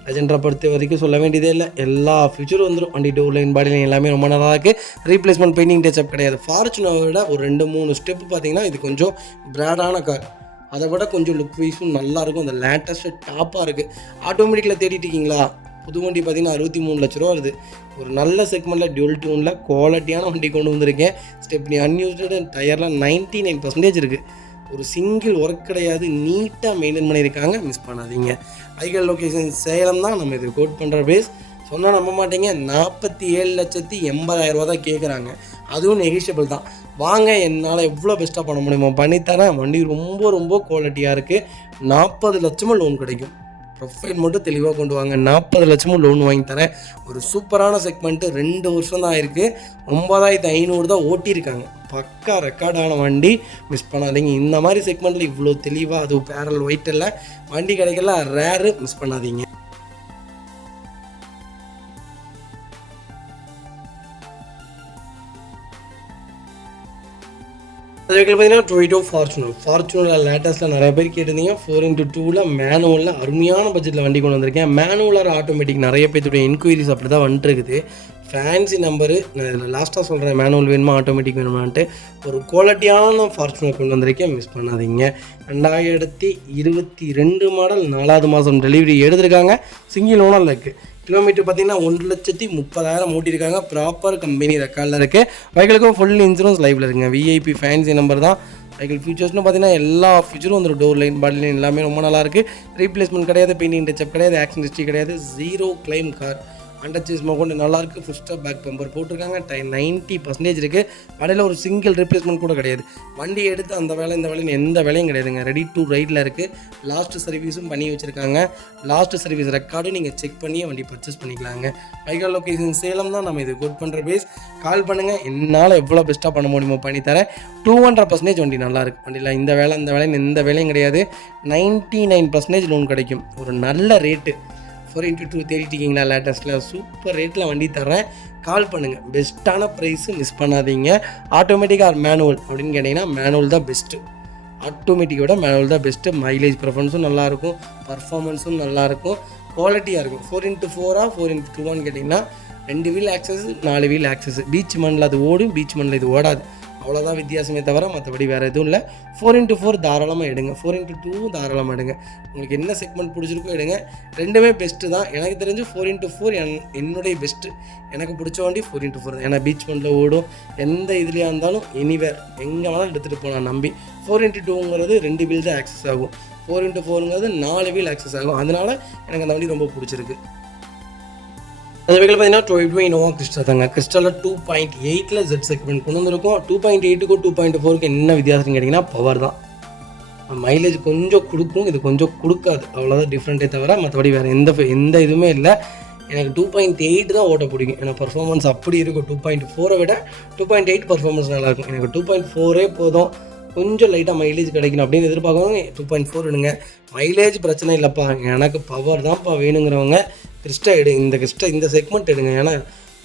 லெஜெண்டரை பொறுத்த வரைக்கும் சொல்ல வேண்டியதே இல்லை. எல்லா ஃபியூச்சரும் வந்துடும். வண்டி டோர் லைன், பாடி லைன் எல்லாமே ரொம்ப நல்லா இருக்குது. ரீப்ளேஸ்மெண்ட், பெயிண்டிங் டச்சப் கிடையாது. ஃபார்ச்சுனரை விட ஒரு 2-3 ஸ்டெப்பு பார்த்தீங்கன்னா இது கொஞ்சம் பிராடான கார். அதை விட கொஞ்சம் லுக் வைஸும் நல்லாயிருக்கும். அந்த லேட்டஸ்ட்டு டாப்பாக இருக்குது. ஆட்டோமேட்டிக்கில் தேடிட்டு இருக்கீங்களா? புது வண்டி பார்த்திங்கன்னா 63 லட்ச ரூபா வருது. ஒரு நல்ல செக்மெண்ட்டில் டியூல் டியூனில் குவாலிட்டியான வண்டி கொண்டு வந்திருக்கேன். ஸ்டெப்னி அன்யூஸ்டு டயர்லாம் 99% இருக்குது. ஒரு சிங்கிள் ஒர்க் கிடையாது, நீட்டாக மெயின்டைன் பண்ணியிருக்காங்க. மிஸ் பண்ணாதீங்க. ஐகல் லொக்கேஷன் சேலம் தான் நம்ம இது கோட் பண்ணுற பேஸ். சொன்னால் நம்ப மாட்டேங்க, 47,80,000 தான் கேட்குறாங்க. அதுவும் நெகிஷியபிள் தான். வாங்க, என்னால் எவ்வளோ பெஸ்ட்டாக பண்ண முடியுமோ பண்ணித்தரேன். வண்டி ரொம்ப ரொம்ப குவாலிட்டியாக இருக்குது. 40 லட்சமும் லோன் கிடைக்கும். ப்ரொஃபைல் மட்டும் தெளிவாக கொண்டு வாங்க. 40 லட்சமும் லோன் வாங்கி தரேன். ஒரு சூப்பரான செக்மெண்ட்டு. 2 வருஷம் தான் இருக்குது. 9,500 தான் ஓட்டியிருக்காங்க. பக்கா ரெக்கார்டான வண்டி. மிஸ் பண்ணாதீங்க. இந்த மாதிரி செக்மெண்ட்டில் இவ்வளோ தெளிவாக, அது பேரல் ஒயிட்டில் வண்டி கிடைக்கல, ரேரு. மிஸ் பண்ணாதீங்க. அதுக்கு பார்த்தீங்கன்னா டொயோட்டோ ஃபார்ச்சுனர் லேட்டஸ்ட்டில் நிறைய பேர் கேட்டிருந்தீங்க. 4x2 மேனுவலில் அருமையான பட்ஜெட்டில் வண்டி கொண்டு வந்திருக்கேன். மேனுவலாக ஆட்டோமேட்டிக் நிறைய பேருடைய என்கொயரிஸ் அப்படி தான் வந்துட்டுருக்குது. ஃபேன்சி நம்பரு நான் இதில் லாஸ்ட்டாக சொல்கிறேன், மேனுவல் வேணுமா ஆட்டோமேட்டிக் வேணுமான்ட்டு. ஒரு குவாலிட்டியான ஃபார்ச்சுனர் கொண்டு வந்திருக்கேன். மிஸ் பண்ணாதீங்க. 2022 மாடல், 4வது மாதம் டெலிவரி எடுத்திருக்காங்க. சிங்கிள் ஓனரில் இருக்குது. கிலோமீட்டர் பார்த்தீங்கன்னா 1,30,000 ஓட்டியிருக்காங்க. ப்ராப்பர் கம்பெனி ரெக்கார்டில் இருக்குது. பைக்கிலுக்கும் ஃபுல் இன்சூரன்ஸ் லைவில் இருக்குங்க. விஐபி ஃபேன்சி நம்பர் தான். பைக்கில் ஃபீச்சர்ஸ்னு பார்த்தீங்கன்னா எல்லா ஃபீச்சரும் வந்துடும். டோர் லைன், பாடி லைன் எல்லாமே ரொம்ப நல்லாயிருக்கு. ரீப்ளேஸ்மெண்ட் கிடையாது, பெயிண்டிங் டச்சப் கிடையாது, ஆக்சிடென்ட் ஹிஸ்ட்ரி கிடையாது. 0 கிளைம் கார். அண்டர்ச்சேஸ் கொண்டு நல்லாயிருக்கு. ஃபுல் ஸ்டாப் பேக் பம்பர் போட்டிருக்காங்க. 90% இருக்குது. வண்டியில் ஒரு சிங்கிள் ரீப்ளேஸ்மெண்ட் கூட கிடையாது. வண்டி எடுத்து அந்த வேலை இந்த வேலைன்னு எந்த வேலையும் கிடையாதுங்க. ரெடி டு ரைடில் இருக்குது. லாஸ்ட் சர்வீஸும் பண்ணி வச்சுருக்காங்க. லாஸ்ட் சர்வீஸ் ரெக்கார்டும் நீங்கள் செக் பண்ணி வண்டி பர்ச்சேஸ் பண்ணிக்கலாங்க. ஐகல் லொக்கேஷன் சேலம் தான் நம்ம இது கோட் பண்ணுற பேஸ். கால் பண்ணுங்கள். என்னால் எவ்வளோ பெஸ்ட்டாக பண்ண முடியுமோ பண்ணித்தரேன். 200% வண்டி நல்லாயிருக்கு. வண்டியில் இந்த வேலை இந்த வேலைன்னு எந்த வேலையும் கிடையாது. 99% லோன் கிடைக்கும். ஒரு நல்ல ரேட்டு. 4x2 தேடிட்டிங்களா லேட்டஸ்ட்டில் சூப்பர் ரேட்டில் வண்டி தர்றேன். கால் பண்ணுங்கள். பெஸ்ட்டான ப்ரைஸு. மிஸ் பண்ணாதீங்க. ஆட்டோமேட்டிக் ஆர் மேனுவல் அப்படின்னு கேட்டிங்கன்னா மேனுவல் தான் பெஸ்ட்டு. ஆட்டோமேட்டிக்கோட மேனுவல் தான் பெஸ்ட்டு. மைலேஜ் ப்ரெஃபரன்ஸும் நல்லாயிருக்கும், பர்ஃபார்மன்ஸும் நல்லாயிருக்கும், குவாலிட்டியாக இருக்கும். 4x4 4x2 கேட்டிங்கன்னா 2 wheel axis, 4 wheel axis. Beach மண்ணில் அது ஓடும், பீச் மண்ணில் இது ஓடாது. அவ்வளோதான் வித்தியாசமே தவிர மற்றபடி வேறு எதுவும் இல்லை. 4x4 தாராளமாக எடுங்க. 4x2 தாராளமாக எடுங்க. உங்களுக்கு என்ன செக்மெண்ட் பிடிச்சிருக்கோ எடுங்க. ரெண்டுமே பெஸ்ட்டு தான். எனக்கு தெரிஞ்சு 4x4 என்னுடைய பெஸ்ட்டு. எனக்கு பிடிச்ச வண்டி 4x4 தான். ஏன்னா பீச் மண்ணில் ஓடும். எந்த இதுலையாக இருந்தாலும் எனிவேர் எங்கே வேணாலும் எடுத்துகிட்டு போனால் நம்பி. 4x2 2 வீல் தான் ஆக்சஸ் ஆகும். 4x4 4 வீல் ஆக்சஸ் ஆகும். அதனால் எனக்கு அந்த வண்டி ரொம்ப பிடிச்சிருக்கு. அது வகையில் பார்த்தீங்கன்னா டொயோட்டோ இனோவா கிறிஸ்டா தாங்க. கிறிஸ்டாவில் 2.8 ஜெட் செக்மெண்ட் கொண்டு வந்திருக்கும். 2.8க்கும் 2.4க்கு என்ன வித்தியாசம்னு கேட்டிங்கன்னா பவர் தான். மைலேஜ் கொஞ்சம் கொடுக்கும், இது கொஞ்சம் கொடுக்காது. அவ்வளோதான் டிஃப்ரெண்ட்டே தவிர மற்றபடி வேறு எந்த இதுவுமே இல்லை. எனக்கு 2.8 தான் ஓட்ட பிடிக்கும். ஏன்னா பர்ஃபார்மன்ஸ் அப்படி இருக்கும். 2.4 விட 2.8 பர்ஃபார்மன்ஸ் நல்லாயிருக்கும். எனக்கு 2.4 போதும். கொஞ்சம் லைட்டாக மைலேஜ் கிடைக்கணும் அப்படின்னு எதிர்பார்க்கணும். 2.4 எடுங்க. மைலேஜ் பிரச்சனை இல்லைப்பா, எனக்கு பவர் தான்ப்பா வேணுங்கிறவங்க கிறிஸ்டா எடுங்க. இந்த செக்மெண்ட் எடுங்க. ஏன்னா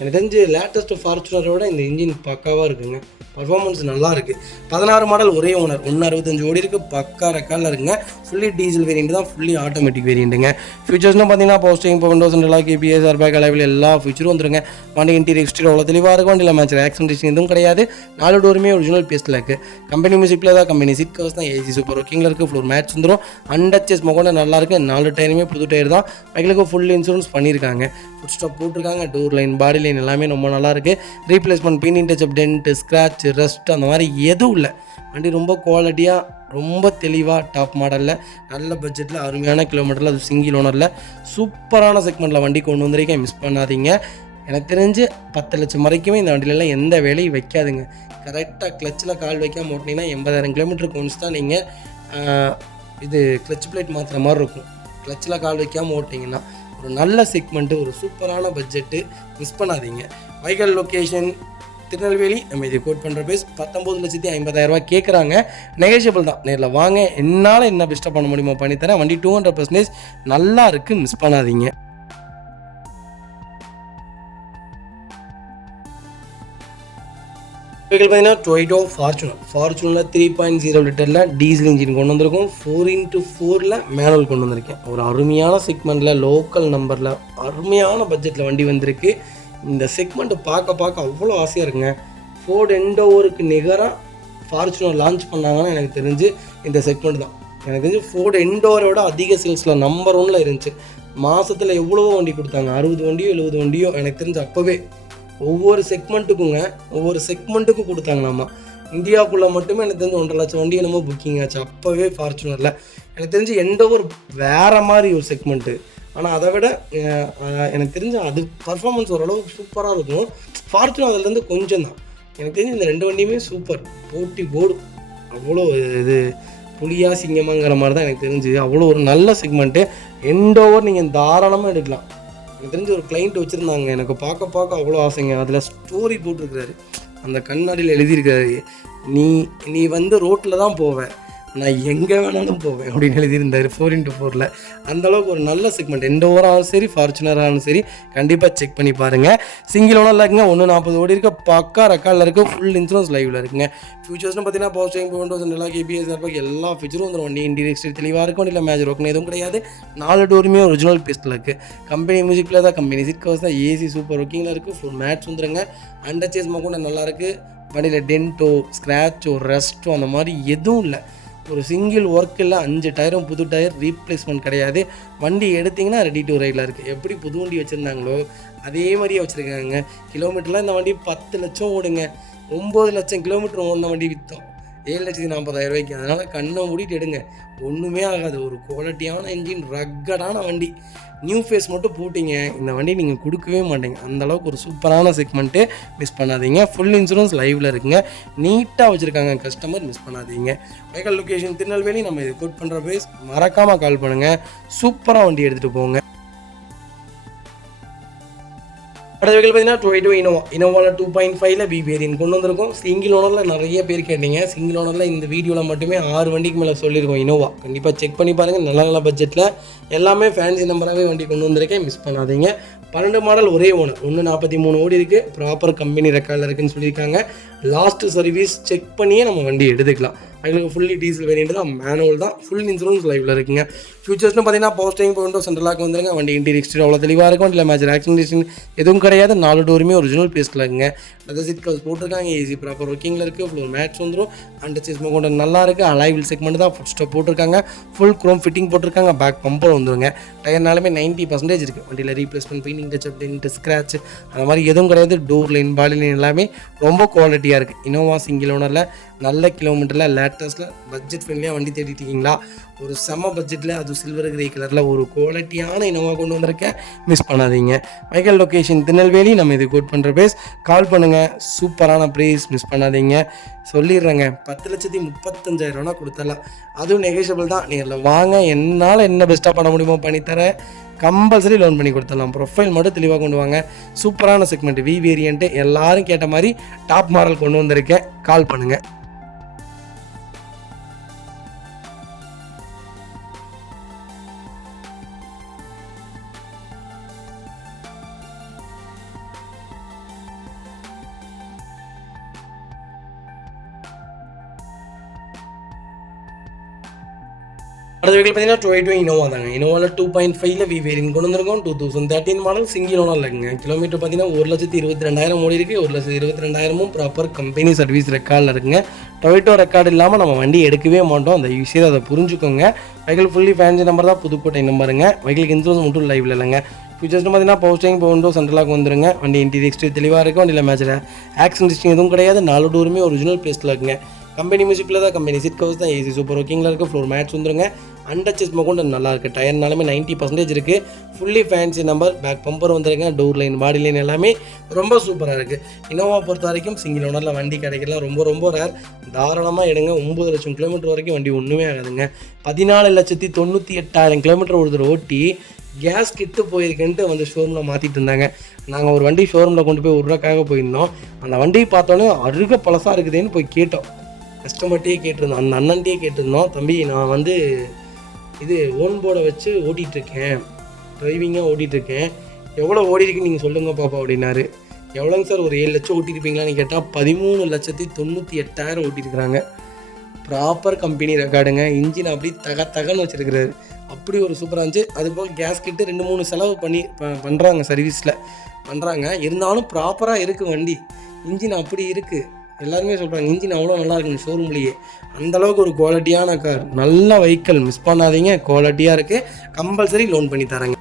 எனக்கு தெரிஞ்சு லேட்டஸ்ட் ஃபார்ச்சுனரோட இந்த இன்ஜின் பக்காவாக இருக்குங்க. பர்ஃபார்மன்ஸ் நல்லா இருக்குது. 16 மாடல் ஒரே ஓனர், 165 ஓடி இருக்குது. பக்கா ரெக்கார்டில் இருக்குங்க. ஃபுல்லி டீசல் வேரியண்ட் தான், ஃபுல்லி ஆட்டோமேட்டிக் வேரியண்ட்டுங்க. ஃபீச்சர்ஸ்னு பார்த்தீங்கன்னா போஸ்டிங், windows and KPS, airbag, alloy wheel எல்லா ஃபீச்சரும் வந்துருங்க. வண்டி இன்டீரியர் எக்ஸ்டீரியர் அவ்வளோ தெளிவாக இருக்கும். வண்டியில் மேட்ச் ஆக்சிடென்ட் எதுவும் கிடையாது. 4 டோருமே ஒரிஜினல் பேஸ்ட்டில் இருக்குது. கம்பெனி மியூசிக்கில் தான், கம்பெனி சீட் கவர்ஸ் தான், ஏசி சூப்பர் ஒர்க்கிங்கில் இருக்குது. ஃப்ளோர் மேட்ச் வந்துடும். அண்டர்ச்சேஸ் கொண்டு நல்லாயிருக்கு. 4 டயருமே புது டயர் தான். பைக்கிலுக்கு ஃபுல் இன்சூரன்ஸ் பண்ணியிருக்காங்க. ஃபுட் ஸ்டாப் போட்டிருக்காங்க. டோர் லைன், பாடி லைன் எல்லாமே ரொம்ப நல்லாயிருக்கு. Replacement, painting touch up, dent, scratch, rust அந்த மாதிரி எதுவும் இல்லை. வண்டி ரொம்ப குவாலிட்டியாக, ரொம்ப தெளிவாக, டாப் மாடலில், நல்ல பட்ஜெட்டில், அருமையான கிலோமீட்டரில், அது சிங்கிள் ஓனரில் சூப்பரான செக்மெண்ட்டில் வண்டி கொண்டு வந்திருக்கேன். மிஸ் பண்ணாதீங்க. எனக்கு தெரிஞ்சு 10 லட்சம் வரைக்குமே இந்த வண்டியிலலாம் எந்த வேலையும் வைக்காதுங்க. கரெக்டாக கிளச்சில் கால் வைக்காமல் ஓட்டினீங்கன்னா 80,000 கிலோமீட்டருக்கு ஒன்ஸ் தான் நீங்கள் இது கிளச் பிளேட் மாற்றுற மாதிரி இருக்கும். கிளச்சில் கால் வைக்காமல் ஓட்டிங்கன்னா ஒரு நல்ல செக்மெண்ட்டு, ஒரு சூப்பரான பட்ஜெட்டு. மிஸ் பண்ணாதீங்க. வைகல் லொக்கேஷன் திருநெல்வேலி. நம்ம இது கோட் பண்ணுற பேஸ். 19,50,000 கேட்குறாங்க. நெகோஷியபிள் தான். நேரில் வாங்க. என்னால் என்ன பெஸ்ட்டாக பண்ண முடியுமோ பண்ணித்தரேன். வண்டி 200% நல்லா இருக்குது. மிஸ் பண்ணாதீங்க. வெஹிக்கிள் பார்த்தீங்கன்னா டொயோட்டோ ஃபார்ச்சுனர் 3.0 லிட்டரில் டீசல் இன்ஜின் கொண்டு வந்திருக்கும். 4x4 மேனுவல் கொண்டு வந்திருக்கேன். ஒரு அருமையான செக்மெண்ட்டில், லோக்கல் நம்பரில், அருமையான பட்ஜெட்டில் வண்டி வந்திருக்கு. இந்த செக்மெண்ட்டு பார்க்க அவ்வளோ ஆசையாக இருக்குங்க. ஃபோர்ட் எண்டோவருக்கு நிகராக ஃபார்ச்சுனர் லான்ச் பண்ணாங்கன்னா எனக்கு தெரிஞ்சு இந்த செக்மெண்ட் தான். எனக்கு தெரிஞ்சு ஃபோர்ட் எண்டோவரோட அதிக சேல்ஸில் நம்பர் 1ல் இருந்துச்சு. மாதத்தில் எவ்வளவோ வண்டி கொடுத்தாங்க, 60 வண்டியோ 70 வண்டியோ எனக்கு தெரிஞ்ச அப்போவே ஒவ்வொரு செக்மெண்ட்டுக்கும் கொடுத்தாங்களாம்மா. இந்தியாவுக்குள்ளே மட்டுமே எனக்கு தெரிஞ்சு 1.5 லட்சம் வண்டி என்னமோ புக்கிங் ஆச்சு அப்போவே ஃபார்ச்சுனரில். எனக்கு தெரிஞ்சு எண்டோவர் வேறு மாதிரி ஒரு செக்மெண்ட்டு. ஆனால் அதை விட எனக்கு தெரிஞ்ச அது பர்ஃபார்மன்ஸ் ஓரளவுக்கு சூப்பராக இருக்கும். ஃபார்ச்சுனர் அதுலேருந்து கொஞ்சம் தான். எனக்கு தெரிஞ்சு இந்த 2 வண்டியுமே சூப்பர், போட்டி போடும். அவ்வளோ இது புலியா சிங்கமாங்கிற மாதிரி தான் எனக்கு தெரிஞ்சு. அவ்வளோ ஒரு நல்ல செக்மெண்ட்டு. எண்டோவர் நீங்கள் தாராளமாக எடுக்கலாம். எனக்கு தெரிஞ்சு ஒரு கிளைண்ட் வச்சுருந்தாங்க, எனக்கு பார்க்க அவ்வளோ ஆசைங்க. அதில் ஸ்டோரி போட்டிருக்கிறாரு, அந்த கண்ணாடியில் எழுதியிருக்காரு, நீ வந்து ரோட்டில் தான் போவேன், நான் எங்கே வேணாலும் போவேன் அப்படின்னு எழுதியிருந்தார் 4x4. அந்தளவுக்கு ஒரு நல்ல செக்மெண்ட். எண்டோவராலும் சரி ஃபார்ச்சுனராலும் சரி கண்டிப்பாக செக் பண்ணி பாருங்கள். சிங்கிள் ஓனரில் இருக்குங்க, 140 ஓடி இருக்க, பக்கா ரெக்கார்டில் இருக்குது, ஃபுல் இன்சூரன்ஸ் லைவில் இருக்குங்க. ஃபியூச்சர்ஸ்னு பார்த்தீங்கன்னா பவர் ஸ்டீரிங், விண்டோஸ், நல்லா கேபிஎஸ் எல்லா ஃபீச்சரும் வந்து வண்டி இன்டீரியர் எக்ஸ்டீரியர் தெளிவாக இருக்கும். வண்டியில் மேஜர் ஒர்க்னு எதுவும் கிடையாது. 4 டோருமே ஒரிஜினல் பீஸில் இருக்குது. கம்பெனி மியூசிக்கில் தான், கம்பெனி சீட் கவர்ஸ் தான், ஏசி சூப்பர் ஒர்க்கிங்கில் இருக்குது, ஃபுல் மேட்ச் வந்துடுங்க. அண்டர் சேஸ் கூட நல்லாயிருக்கு. வண்டியில் டென்ட்டோ ஸ்க்ராச்சோ ரெஸ்ட்டோ அந்த மாதிரி எதுவும் இல்லை. ஒரு சிங்கிள் ஒர்க்கில் 5 டயரும் புது டயர், ரீப்ளேஸ்மெண்ட் கிடையாது. வண்டி எடுத்திங்கன்னா ரெடி டு ரைடில் இருக்குது. எப்படி புது வண்டி வச்சுருந்தாங்களோ அதே மாதிரியே வச்சுருக்காங்க. கிலோமீட்டர்லாம் இந்த வண்டி 10 லட்சம் ஓடுங்க. 9 லட்சம் கிலோமீட்டர் ஓடின வண்டி விற்றோம் 7,40,000 ரூபாய்க்கு. அதனால் கண்ணை மூடிட்டு எடுங்க, ஒன்றுமே ஆகாது. ஒரு குவாலிட்டியான என்ஜின், ரக்கடான வண்டி. நியூ ஃபேஸ் மட்டும் போட்டிங்க, இந்த வண்டி நீங்கள் கொடுக்கவே மாட்டீங்க. அந்தளவுக்கு ஒரு சூப்பரான செக்மெண்ட்டு, மிஸ் பண்ணாதீங்க. ஃபுல் இன்சூரன்ஸ் லைவில் இருக்குங்க, நீட்டாக வச்சுருக்காங்க கஸ்டமர், மிஸ் பண்ணாதீங்க. Vehicle location Tirunelveli. நம்ம இது கோட் பண்ணுற பிரைஸ் மறக்காமல் கால் பண்ணுங்கள். சூப்பராக வண்டி எடுத்துகிட்டு போங்க. அடுத்த வெஹிக்கல் பார்த்தீங்கன்னா 282 இனோவாவில் 2.5 பி வேரியன்ட் கொண்டு வந்திருக்கோம். சிங்கிள் ஓனரில் நிறைய பேர் கேட்டீங்க. சிங்கிள் ஓனரில் இந்த வீடியோவில் மட்டுமே 6 வண்டிக்கு மேலே சொல்லியிருக்கோம். இனோவா கண்டிப்பாக செக் பண்ணி பாருங்கள். நல்ல பட்ஜெட்டில் எல்லாமே ஃபேன்சி நம்பராகவே வண்டி கொண்டு வந்திருக்கேன், மிஸ் பண்ணாதீங்க. 12 மாடல், ஒரே ஓனர், 143 ஓடி இருக்குது, ப்ராப்பர் கம்பெனி ரெக்கார்டில் இருக்குதுன்னு சொல்லியிருக்காங்க. லாஸ்ட்டு சர்வீஸ் செக் பண்ணியே நம்ம வண்டி எடுத்துக்கலாம். எங்களுக்கு ஃபுல்லி டீசல் வேரியன்ட் தான், மேனுவல் தான், ஃபுல் இன்சூரன்ஸ் லைவில் இருக்குங்க. ஃபியூச்சர்ஸ்னு பார்த்தீங்கன்னா பவர் ஸ்டீரிங், விண்டோஸ், சென்ட்ரலாக் வந்துருங்க. வண்டி இன்டீரியர் எக்ஸ்டீரியர் அவ்வளோ தெளிவாக இருக்கும். வண்டியில் மேஜர் ஆக்சிடென்ட் எதுவும் கிடையாது. 4 டோருமே ஒரிஜினல் பீஸில் இருக்குங்க. லெதர் சீட் கவர்ஸ் போட்டிருக்காங்க, ஏசி ப்ராப்பர் ஒர்க்கிங்கில் இருக்குது, ஃபுல் மேட்ச் வந்துடும். அண்டர் சேஸ் கொண்டு நல்லா இருக்குது. அலாய்வில் செக்மெண்ட் தான், ஃபுட் ஸ்டாப் போட்டிருக்காங்க, ஃபுல் க்ரோம் ஃபிட்டிங் போட்டிருக்காங்க, பேக் பம்பர் வந்துருங்க. டயர்னாலுமே 90% இருக்குது. வண்டியில் replacement, painting touch up, dent, scratch அந்த மாதிரி எதுவும் கிடையாது. டோர் லைன், பாடி லைன் எல்லாமே ரொம்ப குவாலிட்டியாக இருக்குது. இனோவா சிங்கிள் ஓனரில் நல்ல கிலோமீட்டரில் லேட்டஸ்ட்டில் பட்ஜெட் ஃப்ரெண்ட்லியாக வண்டி தேடிட்டு இருக்கீங்களா? ஒரு செம்ம பட்ஜெட்டில், அது சில்வர் கிரே கலரில் ஒரு குவாலிட்டியான இனோவா கொண்டு வந்திருக்கேன், மிஸ் பண்ணாதீங்க. Vehicle location Tirunelveli. நம்ம இது கோட் பண்ணுற ப்ரைஸ் கால் பண்ணுங்கள். சூப்பரான ப்ரைஸ், மிஸ் பண்ணாதீங்க. சொல்லிடுறேங்க, 10,35,000 கொடுத்துடலாம். அதுவும் நெகோஷியபிள் தான். நேரில் வாங்க, என்னால் என்ன பெஸ்ட்டாக பண்ண முடியுமோ பண்ணித்தரேன். கம்பல்சரி லோன் பண்ணி கொடுத்துடலாம். ப்ரொஃபைல் மட்டும் தெளிவாக கொண்டு வாங்க. சூப்பரான செக்மெண்ட், வி வேரியண்ட்டு, எல்லாரும் கேட்ட மாதிரி டாப் மாடல் கொண்டு வந்திருக்கேன். கால் பண்ணுங்கள். அடுத்த வெஹிக்கல் பார்த்தீங்கன்னா 282 இனோவா தாங்க. இனோவாவில் 2.5 வி வேரியன்ட் கொண்டு வந்திருக்கோம். 2013 மாடல், சிங்கிள் ஓனர் இருக்குங்க. கிலோமீட்டர் பார்த்தீங்கன்னா 1,22,000 ஓடி இருக்குது. 1,22,000 ப்ராப்பர் கம்பெனி சர்வீஸ் ரெக்கார்டில் இருக்குங்க. டொயோட்டோ ரெக்கார்டு இல்லாமல் நம்ம வண்டி எடுக்கவே மாட்டோம். அந்த விஷயத்தை அதை புரிஞ்சுக்கோங்க. வெஹிக்கல் ஃபுல்லி ஃபேன்சி நம்பர் தான், புதுக்கோட்டை நம்பருங்க. வெஹிக்கலுக்கு இன்சூரன்ஸ் மட்டும் லைவில் இல்லைங்க. ஃபியூச்சர்ஸ்னு பார்த்தீங்கன்னா பவர் ஸ்டீரிங், விண்டோஸ், சென்ட்ரலாக் வந்துருங்க. வண்டி இன்டீரியர் எக்ஸ்டீரியர் தெளிவாக இருக்கும். வண்டியில் மேட்சில் ஆக்சிடென்ட் எதுவும் கிடையாது. 4 டோருமே ஒரிஜினல் பேஸ்ட்டில் இருக்குங்க. கம்பெனி மியூசிக்கில் தான், கம்பெனி சீட் கவர்ஸ் தான், ஏசி சூப்பர் ஒர்க்கிங்கில் இருக்குது, ஃப்ளோர் மேட்ச் வந்துருங்க. அண்டர் சேஸ் கொண்டு நல்லா இருக்குது. டயர்னாலுமே 90% இருக்குது. Fully fancy number, back bumper வந்துருங்க. டோர் லைன், பாடி லைன் எல்லாமே ரொம்ப சூப்பராக இருக்குது. இனோவா பொறுத்த வரைக்கும் சிங்கிள் ஓனரில் வண்டி கிடைக்கலாம் ரொம்ப ரேர். தாராளமாக எடுங்க. 9 லட்சம் கிலோமீட்டர் வரைக்கும் வண்டி ஒன்றுமே ஆகாதுங்க. 14,98,000 கிலோமீட்டர் ஒருத்தர் ஓட்டி கேஸ் கிட்டு போயிருக்குன்ட்டு வந்து ஷோரூமில் மாற்றிட்டு இருந்தாங்க. நாங்கள் ஒரு வண்டி ஷோரூமில் கொண்டு போய் 1 ரூபாய்க்காக போயிருந்தோம். அந்த வண்டியை பார்த்தோன்னே அருக பழசாக இருக்குதுன்னு போய் கேட்டோம். கஸ்டமர்கிட்டே கேட்டிருந்தோம், அந்த அண்ணன்ட்டே கேட்டிருந்தோம். தம்பி, நான் வந்து இது ஓன் போர்டை வச்சு ஓட்டிகிட்ருக்கேன், டிரைவிங்காக ஓட்டிகிட்ருக்கேன், எவ்வளோ ஓடிருக்குன்னு நீங்கள் சொல்லுங்க பாப்பா அப்படின்னாரு. எவ்வளோங்க சார், ஒரு 7 லட்சம் ஓட்டியிருப்பீங்களான்னு கேட்டால் 13,98,000 ஓட்டியிருக்கிறாங்க. ப்ராப்பர் கம்பெனி ரெக்கார்டுங்க. இன்ஜின் அப்படி தகன்னு வச்சுருக்கிறாரு. அப்படி ஒரு சூப்பராக இருந்துச்சு. அதுபோல் கேஸ் கிட்டு 2-3 செலவு பண்ணுறாங்க, சர்வீஸில் பண்ணுறாங்க. இருந்தாலும் ப்ராப்பராக இருக்குது வண்டி. இன்ஜின் அப்படி இருக்குது. எல்லாருமே சொல்கிறாங்க இன்ஜின் அவ்வளோ நல்லா இருக்குங்க ஷோரூம்லேயே. அந்தளவுக்கு ஒரு குவாலிட்டியான கார், நல்ல வெஹிக்கிள், மிஸ் பண்ணாதீங்க. குவாலிட்டியாக இருக்குது. கம்பல்சரி லோன் பண்ணி தரேங்க.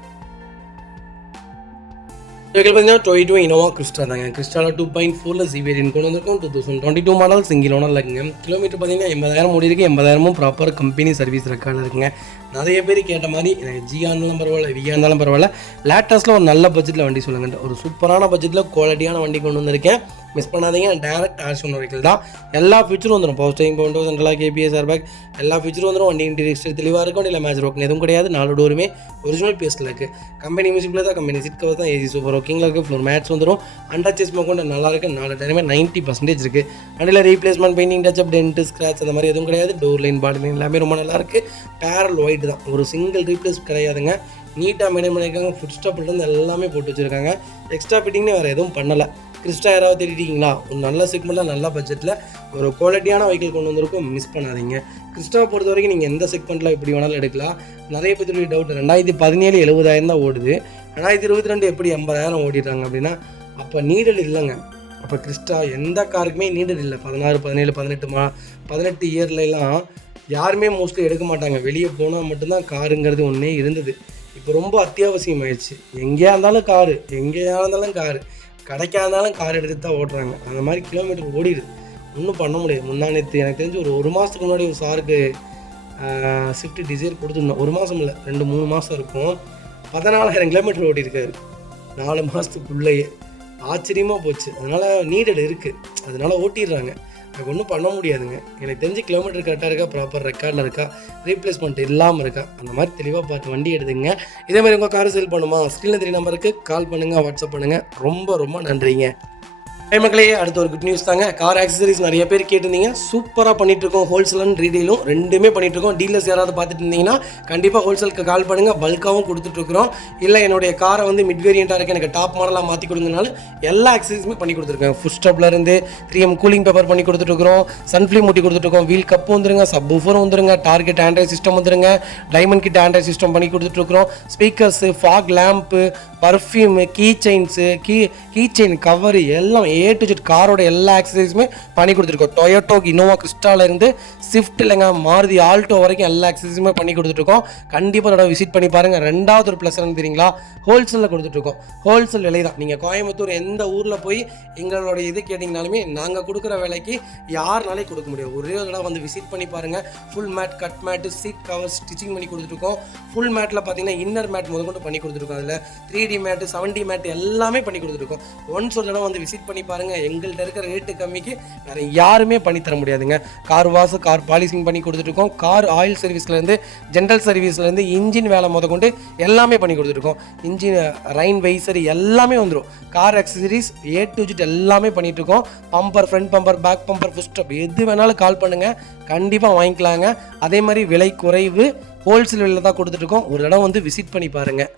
பார்த்தீங்கன்னா டொயோட்டோ இனோவா கிறிஸ்டா தாங்க. கிறிஸ்டாவில் 2.4 ஜி வேரியன்ட் கொண்டு வந்திருக்கும். 2022 மாடல் சிங்கிள் ஓனர் இருக்குங்க. கிலோமீட்டர் பார்த்தீங்கன்னா 80,000 ஓடி இருக்குது. 80,000 ப்ராப்பர் கம்பெனி சர்வீஸ் ரெக்கார்டு இருக்குங்க. நிறைய பேர் கேட்ட மாதிரி எனக்கு ஜியா இருந்தாலும் பரவாயில்ல, வியா இருந்தாலும் பரவாயில்ல, லேட்டஸ்ட்டில் ஒரு நல்ல பட்ஜெட்டில் வண்டி சொல்லுங்கன்ட்டு ஒரு சூப்பரான பட்ஜெட்டில் குவாலிட்டியான வண்டி கொண்டு வந்திருக்கேன். மிஸ் பண்ணாதீங்க. டேரக்ட் ஆக்ஷன் வெஹிக்கிள் தான். எல்லா ஃபீச்சரும் வந்துடும். Power steering, power Windows, central KBS airbag எல்லா ஃபீச்சரும் வந்துடும். வண்டி இன்டீரியர் தெளிவாக இருக்கும். இல்லை மேட்ச் ரோக்கன் எதுவும் கிடையாது. 4 டோருமே ஒரிஜினல் பேஸ்ட்டில் இருக்குது. கம்பெனி மியூசிக்கில் தான், கம்பெனி சீட் கவர் தான், ஏசி சூப்பர் ஒர்க்கிங்கில் இருக்குது. ஃப்ளோர் மேட்ச் வந்துடும். அண்டர்ச்சேஸ் கொண்டு நல்லா இருக்குது. 4 டைமே 90% இருக்குது. வண்டியில் replacement, painting, touch up, dent, scratch அந்த மாதிரி எதுவும் கிடையாது. டோர் லைன், பாடி லைன் எல்லாமே ரொம்ப நல்லா இருக்குது. பேரல் ஒயிட் தான். ஒரு சிங்கிள் ரீப்ளேஸ் கிடையாதுங்க. நீட்டாக மெயின்டைன் பண்ணியிருக்காங்க. ஃபுட் ஸ்டாப்லேருந்து எல்லாமே போட்டு வச்சுருக்காங்க. எக்ஸ்ட்ரா ஃபிட்டிங்னு வேறு எதுவும் பண்ணலை. கிறிஸ்டா யாராவது தேடிட்டீங்களா? ஒரு நல்ல செக்மெண்ட்டில் நல்ல பட்ஜெட்டில் ஒரு குவாலிட்டியான வெஹிக்கிள் கொண்டு வந்திருக்கும். மிஸ் பண்ணாதீங்க. கிறிஸ்டாவை பொறுத்த வரைக்கும் நீங்கள் எந்த செக்மெண்ட்டில் எப்படி வேணாலும் எடுக்கலாம். நிறைய பேருடைய டவுட் 2017 70,000 தான் ஓடுது. 2022 எப்படி 80,000 ஓடிடுறாங்க அப்படின்னா அப்போ நீடல் இல்லைங்க. அப்போ கிறிஸ்டா எந்த காருக்குமே நீடல் இல்லை. 16, 17, 18 இயர்லாம் யாருமே மோஸ்ட்லி எடுக்க மாட்டாங்க. வெளியே போனால் மட்டும்தான் காருங்கிறது ஒன்றே இருந்தது. இப்போ ரொம்ப அத்தியாவசியம் ஆயிடுச்சு. எங்கேயா இருந்தாலும் காரு, கடைக்காக இருந்தாலும் கார் எடுத்து தான் ஓட்டுறாங்க. அந்த மாதிரி கிலோமீட்டர் ஓடிடுது. ஒன்றும் பண்ண முடியாது. முன்னாடி எனக்கு தெரிஞ்சு ஒரு மாதத்துக்கு முன்னாடி ஒரு சாருக்கு ஸ்விஃப்ட் டிசைர் கொடுத்துருந்தோம். 1 மாதம் இல்லை, 2-3 மாதம் இருக்கும். 14,000 கிலோமீட்டர் ஓட்டியிருக்காரு 4 மாதத்துக்குள்ளேயே. ஆச்சரியமாக போச்சு. அதனால் நீடல் இருக்குது, அதனால் ஓட்டிடுறாங்க. எனக்கு ஒன்றும் பண்ண முடியாதுங்க. எனக்கு தெரிஞ்சு கிலோமீட்டர் கரெக்டாக இருக்கா, ப்ராப்பர் ரெக்கார்டில் இருக்கா, ரீப்ளேஸ்மெண்ட் இல்லாமல் இருக்கா, அந்த மாதிரி தெளிவாக பார்த்து வண்டி எடுத்துங்க. இதேமாதிரி உங்கள் காரை சேல் பண்ணுமா, ஸ்க்ரீனில் 3 நம்பருக்கு கால் பண்ணுங்கள், வாட்ஸ்அப் பண்ணுங்கள். ரொம்ப ரொம்ப நன்றிங்க. மக்களே, அடுத்த ஒரு குட் நியூஸ் தாங்க. கார் ஆக்சசரிஸ் நிறைய பேர் கேட்டிருந்தீங்க. சூப்பராக பண்ணிகிட்ருக்கோம். ஹோல்சேல் அண்ட் ரீடெயிலும் ரெண்டுமே பண்ணிகிட்ருக்கோம். டீலர்ஸ் யாராவது பார்த்துட்டு இருந்தீங்கன்னா கண்டிப்பாக ஹோல்சேலுக்கு கால் பண்ணுங்கள். பல்காகவும் கொடுத்துட்ருக்குறோம். இல்லை என்னுடைய காரை வந்து மிட் வேரியண்ட்டாக இருக்குது, எனக்கு டாப் மாடலாக மாற்றி கொடுங்கனாலும் எல்லா ஆக்சசரிஸுமே பண்ணி கொடுத்துருக்கேன். ஃபுட் ஸ்டாப்லேருந்து 3M கூலிங் பேப்பர் பண்ணி கொடுத்துட்ருக்குறோம். சன்ஃப்ளீம் மூட்டி கொடுத்துட்ருக்கோம். வீல் கப்பு வந்துருங்க, சப் ஊஃபரும் வந்துருங்க, டார்கெட் ஆண்ட்ராய்ட் சிஸ்டம் வந்துருங்க, டைமண்ட் கிட் ஆண்ட்ராய்ட் சிஸ்டம் பண்ணி கொடுத்துட்ருக்குறோம். Speakers, fog lamp, perfume, key chain cover எல்லாம் A to Z காரோட எல்லா ஆக்சசரிஸுமே பண்ணி கொடுத்துருக்கோம். டொயோட்டோ இனோவா கிறிஸ்டாலேருந்து ஸ்விஃப்ட் இல்லைங்க, மாருதி ஆல்டோ வரைக்கும் எல்லா ஆக்சசரிஸுமே பண்ணி கொடுத்துட்ருக்கோம். கண்டிப்பாக அதோட விசிட் பண்ணி பாருங்கள். ரெண்டாவது ஒரு ப்ளஸ் என்னன்னு தெரியுங்களா, ஹோல்சேலில் கொடுத்துட்ருக்கோம். ஹோல்சேல் விலை தான். நீங்கள் கோயம்புத்தூர் எந்த ஊரில் போய் எங்களோட இது கேட்டிங்கனாலுமே நாங்கள் கொடுக்குற விலைக்கு யாருனாலே கொடுக்க முடியும். ஒரே ஒரு தடவை வந்து விசிட் பண்ணி பாருங்கள். Full mat, cut mat, seat cover stitching பண்ணி கொடுத்துருக்கோம். ஃபுல் மேட்டில் பார்த்தீங்கன்னா இன்னர் மேட் முதற்கொண்டு பண்ணி கொடுத்துருக்கோம். அதில் 3D மேட்டு, 7D மேட்டு எல்லாமே பண்ணி கொடுத்துருக்கோம். ஒன்ஸ் ஒரு தடவை வந்து விசிட் பண்ணி பாருங்கள். எங்கள்கிட்ட இருக்கிற ரேட்டு கம்மிக்கு வேறு யாருமே பண்ணி தர முடியாதுங்க. கார் வாஷ், கார் பாலிசிங் பண்ணி கொடுத்துருக்கோம். கார் ஆயில் சர்வீஸ்லேருந்து, ஜென்ரல் சர்வீஸ்லேருந்து, இன்ஜின் வேலை முதற்கொண்டு எல்லாமே பண்ணி கொடுத்துருக்கோம். இன்ஜின் ரைன் வைசர் எல்லாமே வந்துடும். Car accessories A to Z எல்லாமே பண்ணிகிட்ருக்கோம். Bumper, front bumper, back bumper, foot stop எது வேணாலும் கால் பண்ணுங்கள், கண்டிப்பாக வாங்கிக்கலாங்க. அதே மாதிரி விலை குறைவு, ஹோல்சேல் விலையில் தான் கொடுத்துட்ருக்கோம். ஒரு இடம் வந்து விசிட் பண்ணி பாருங்கள்.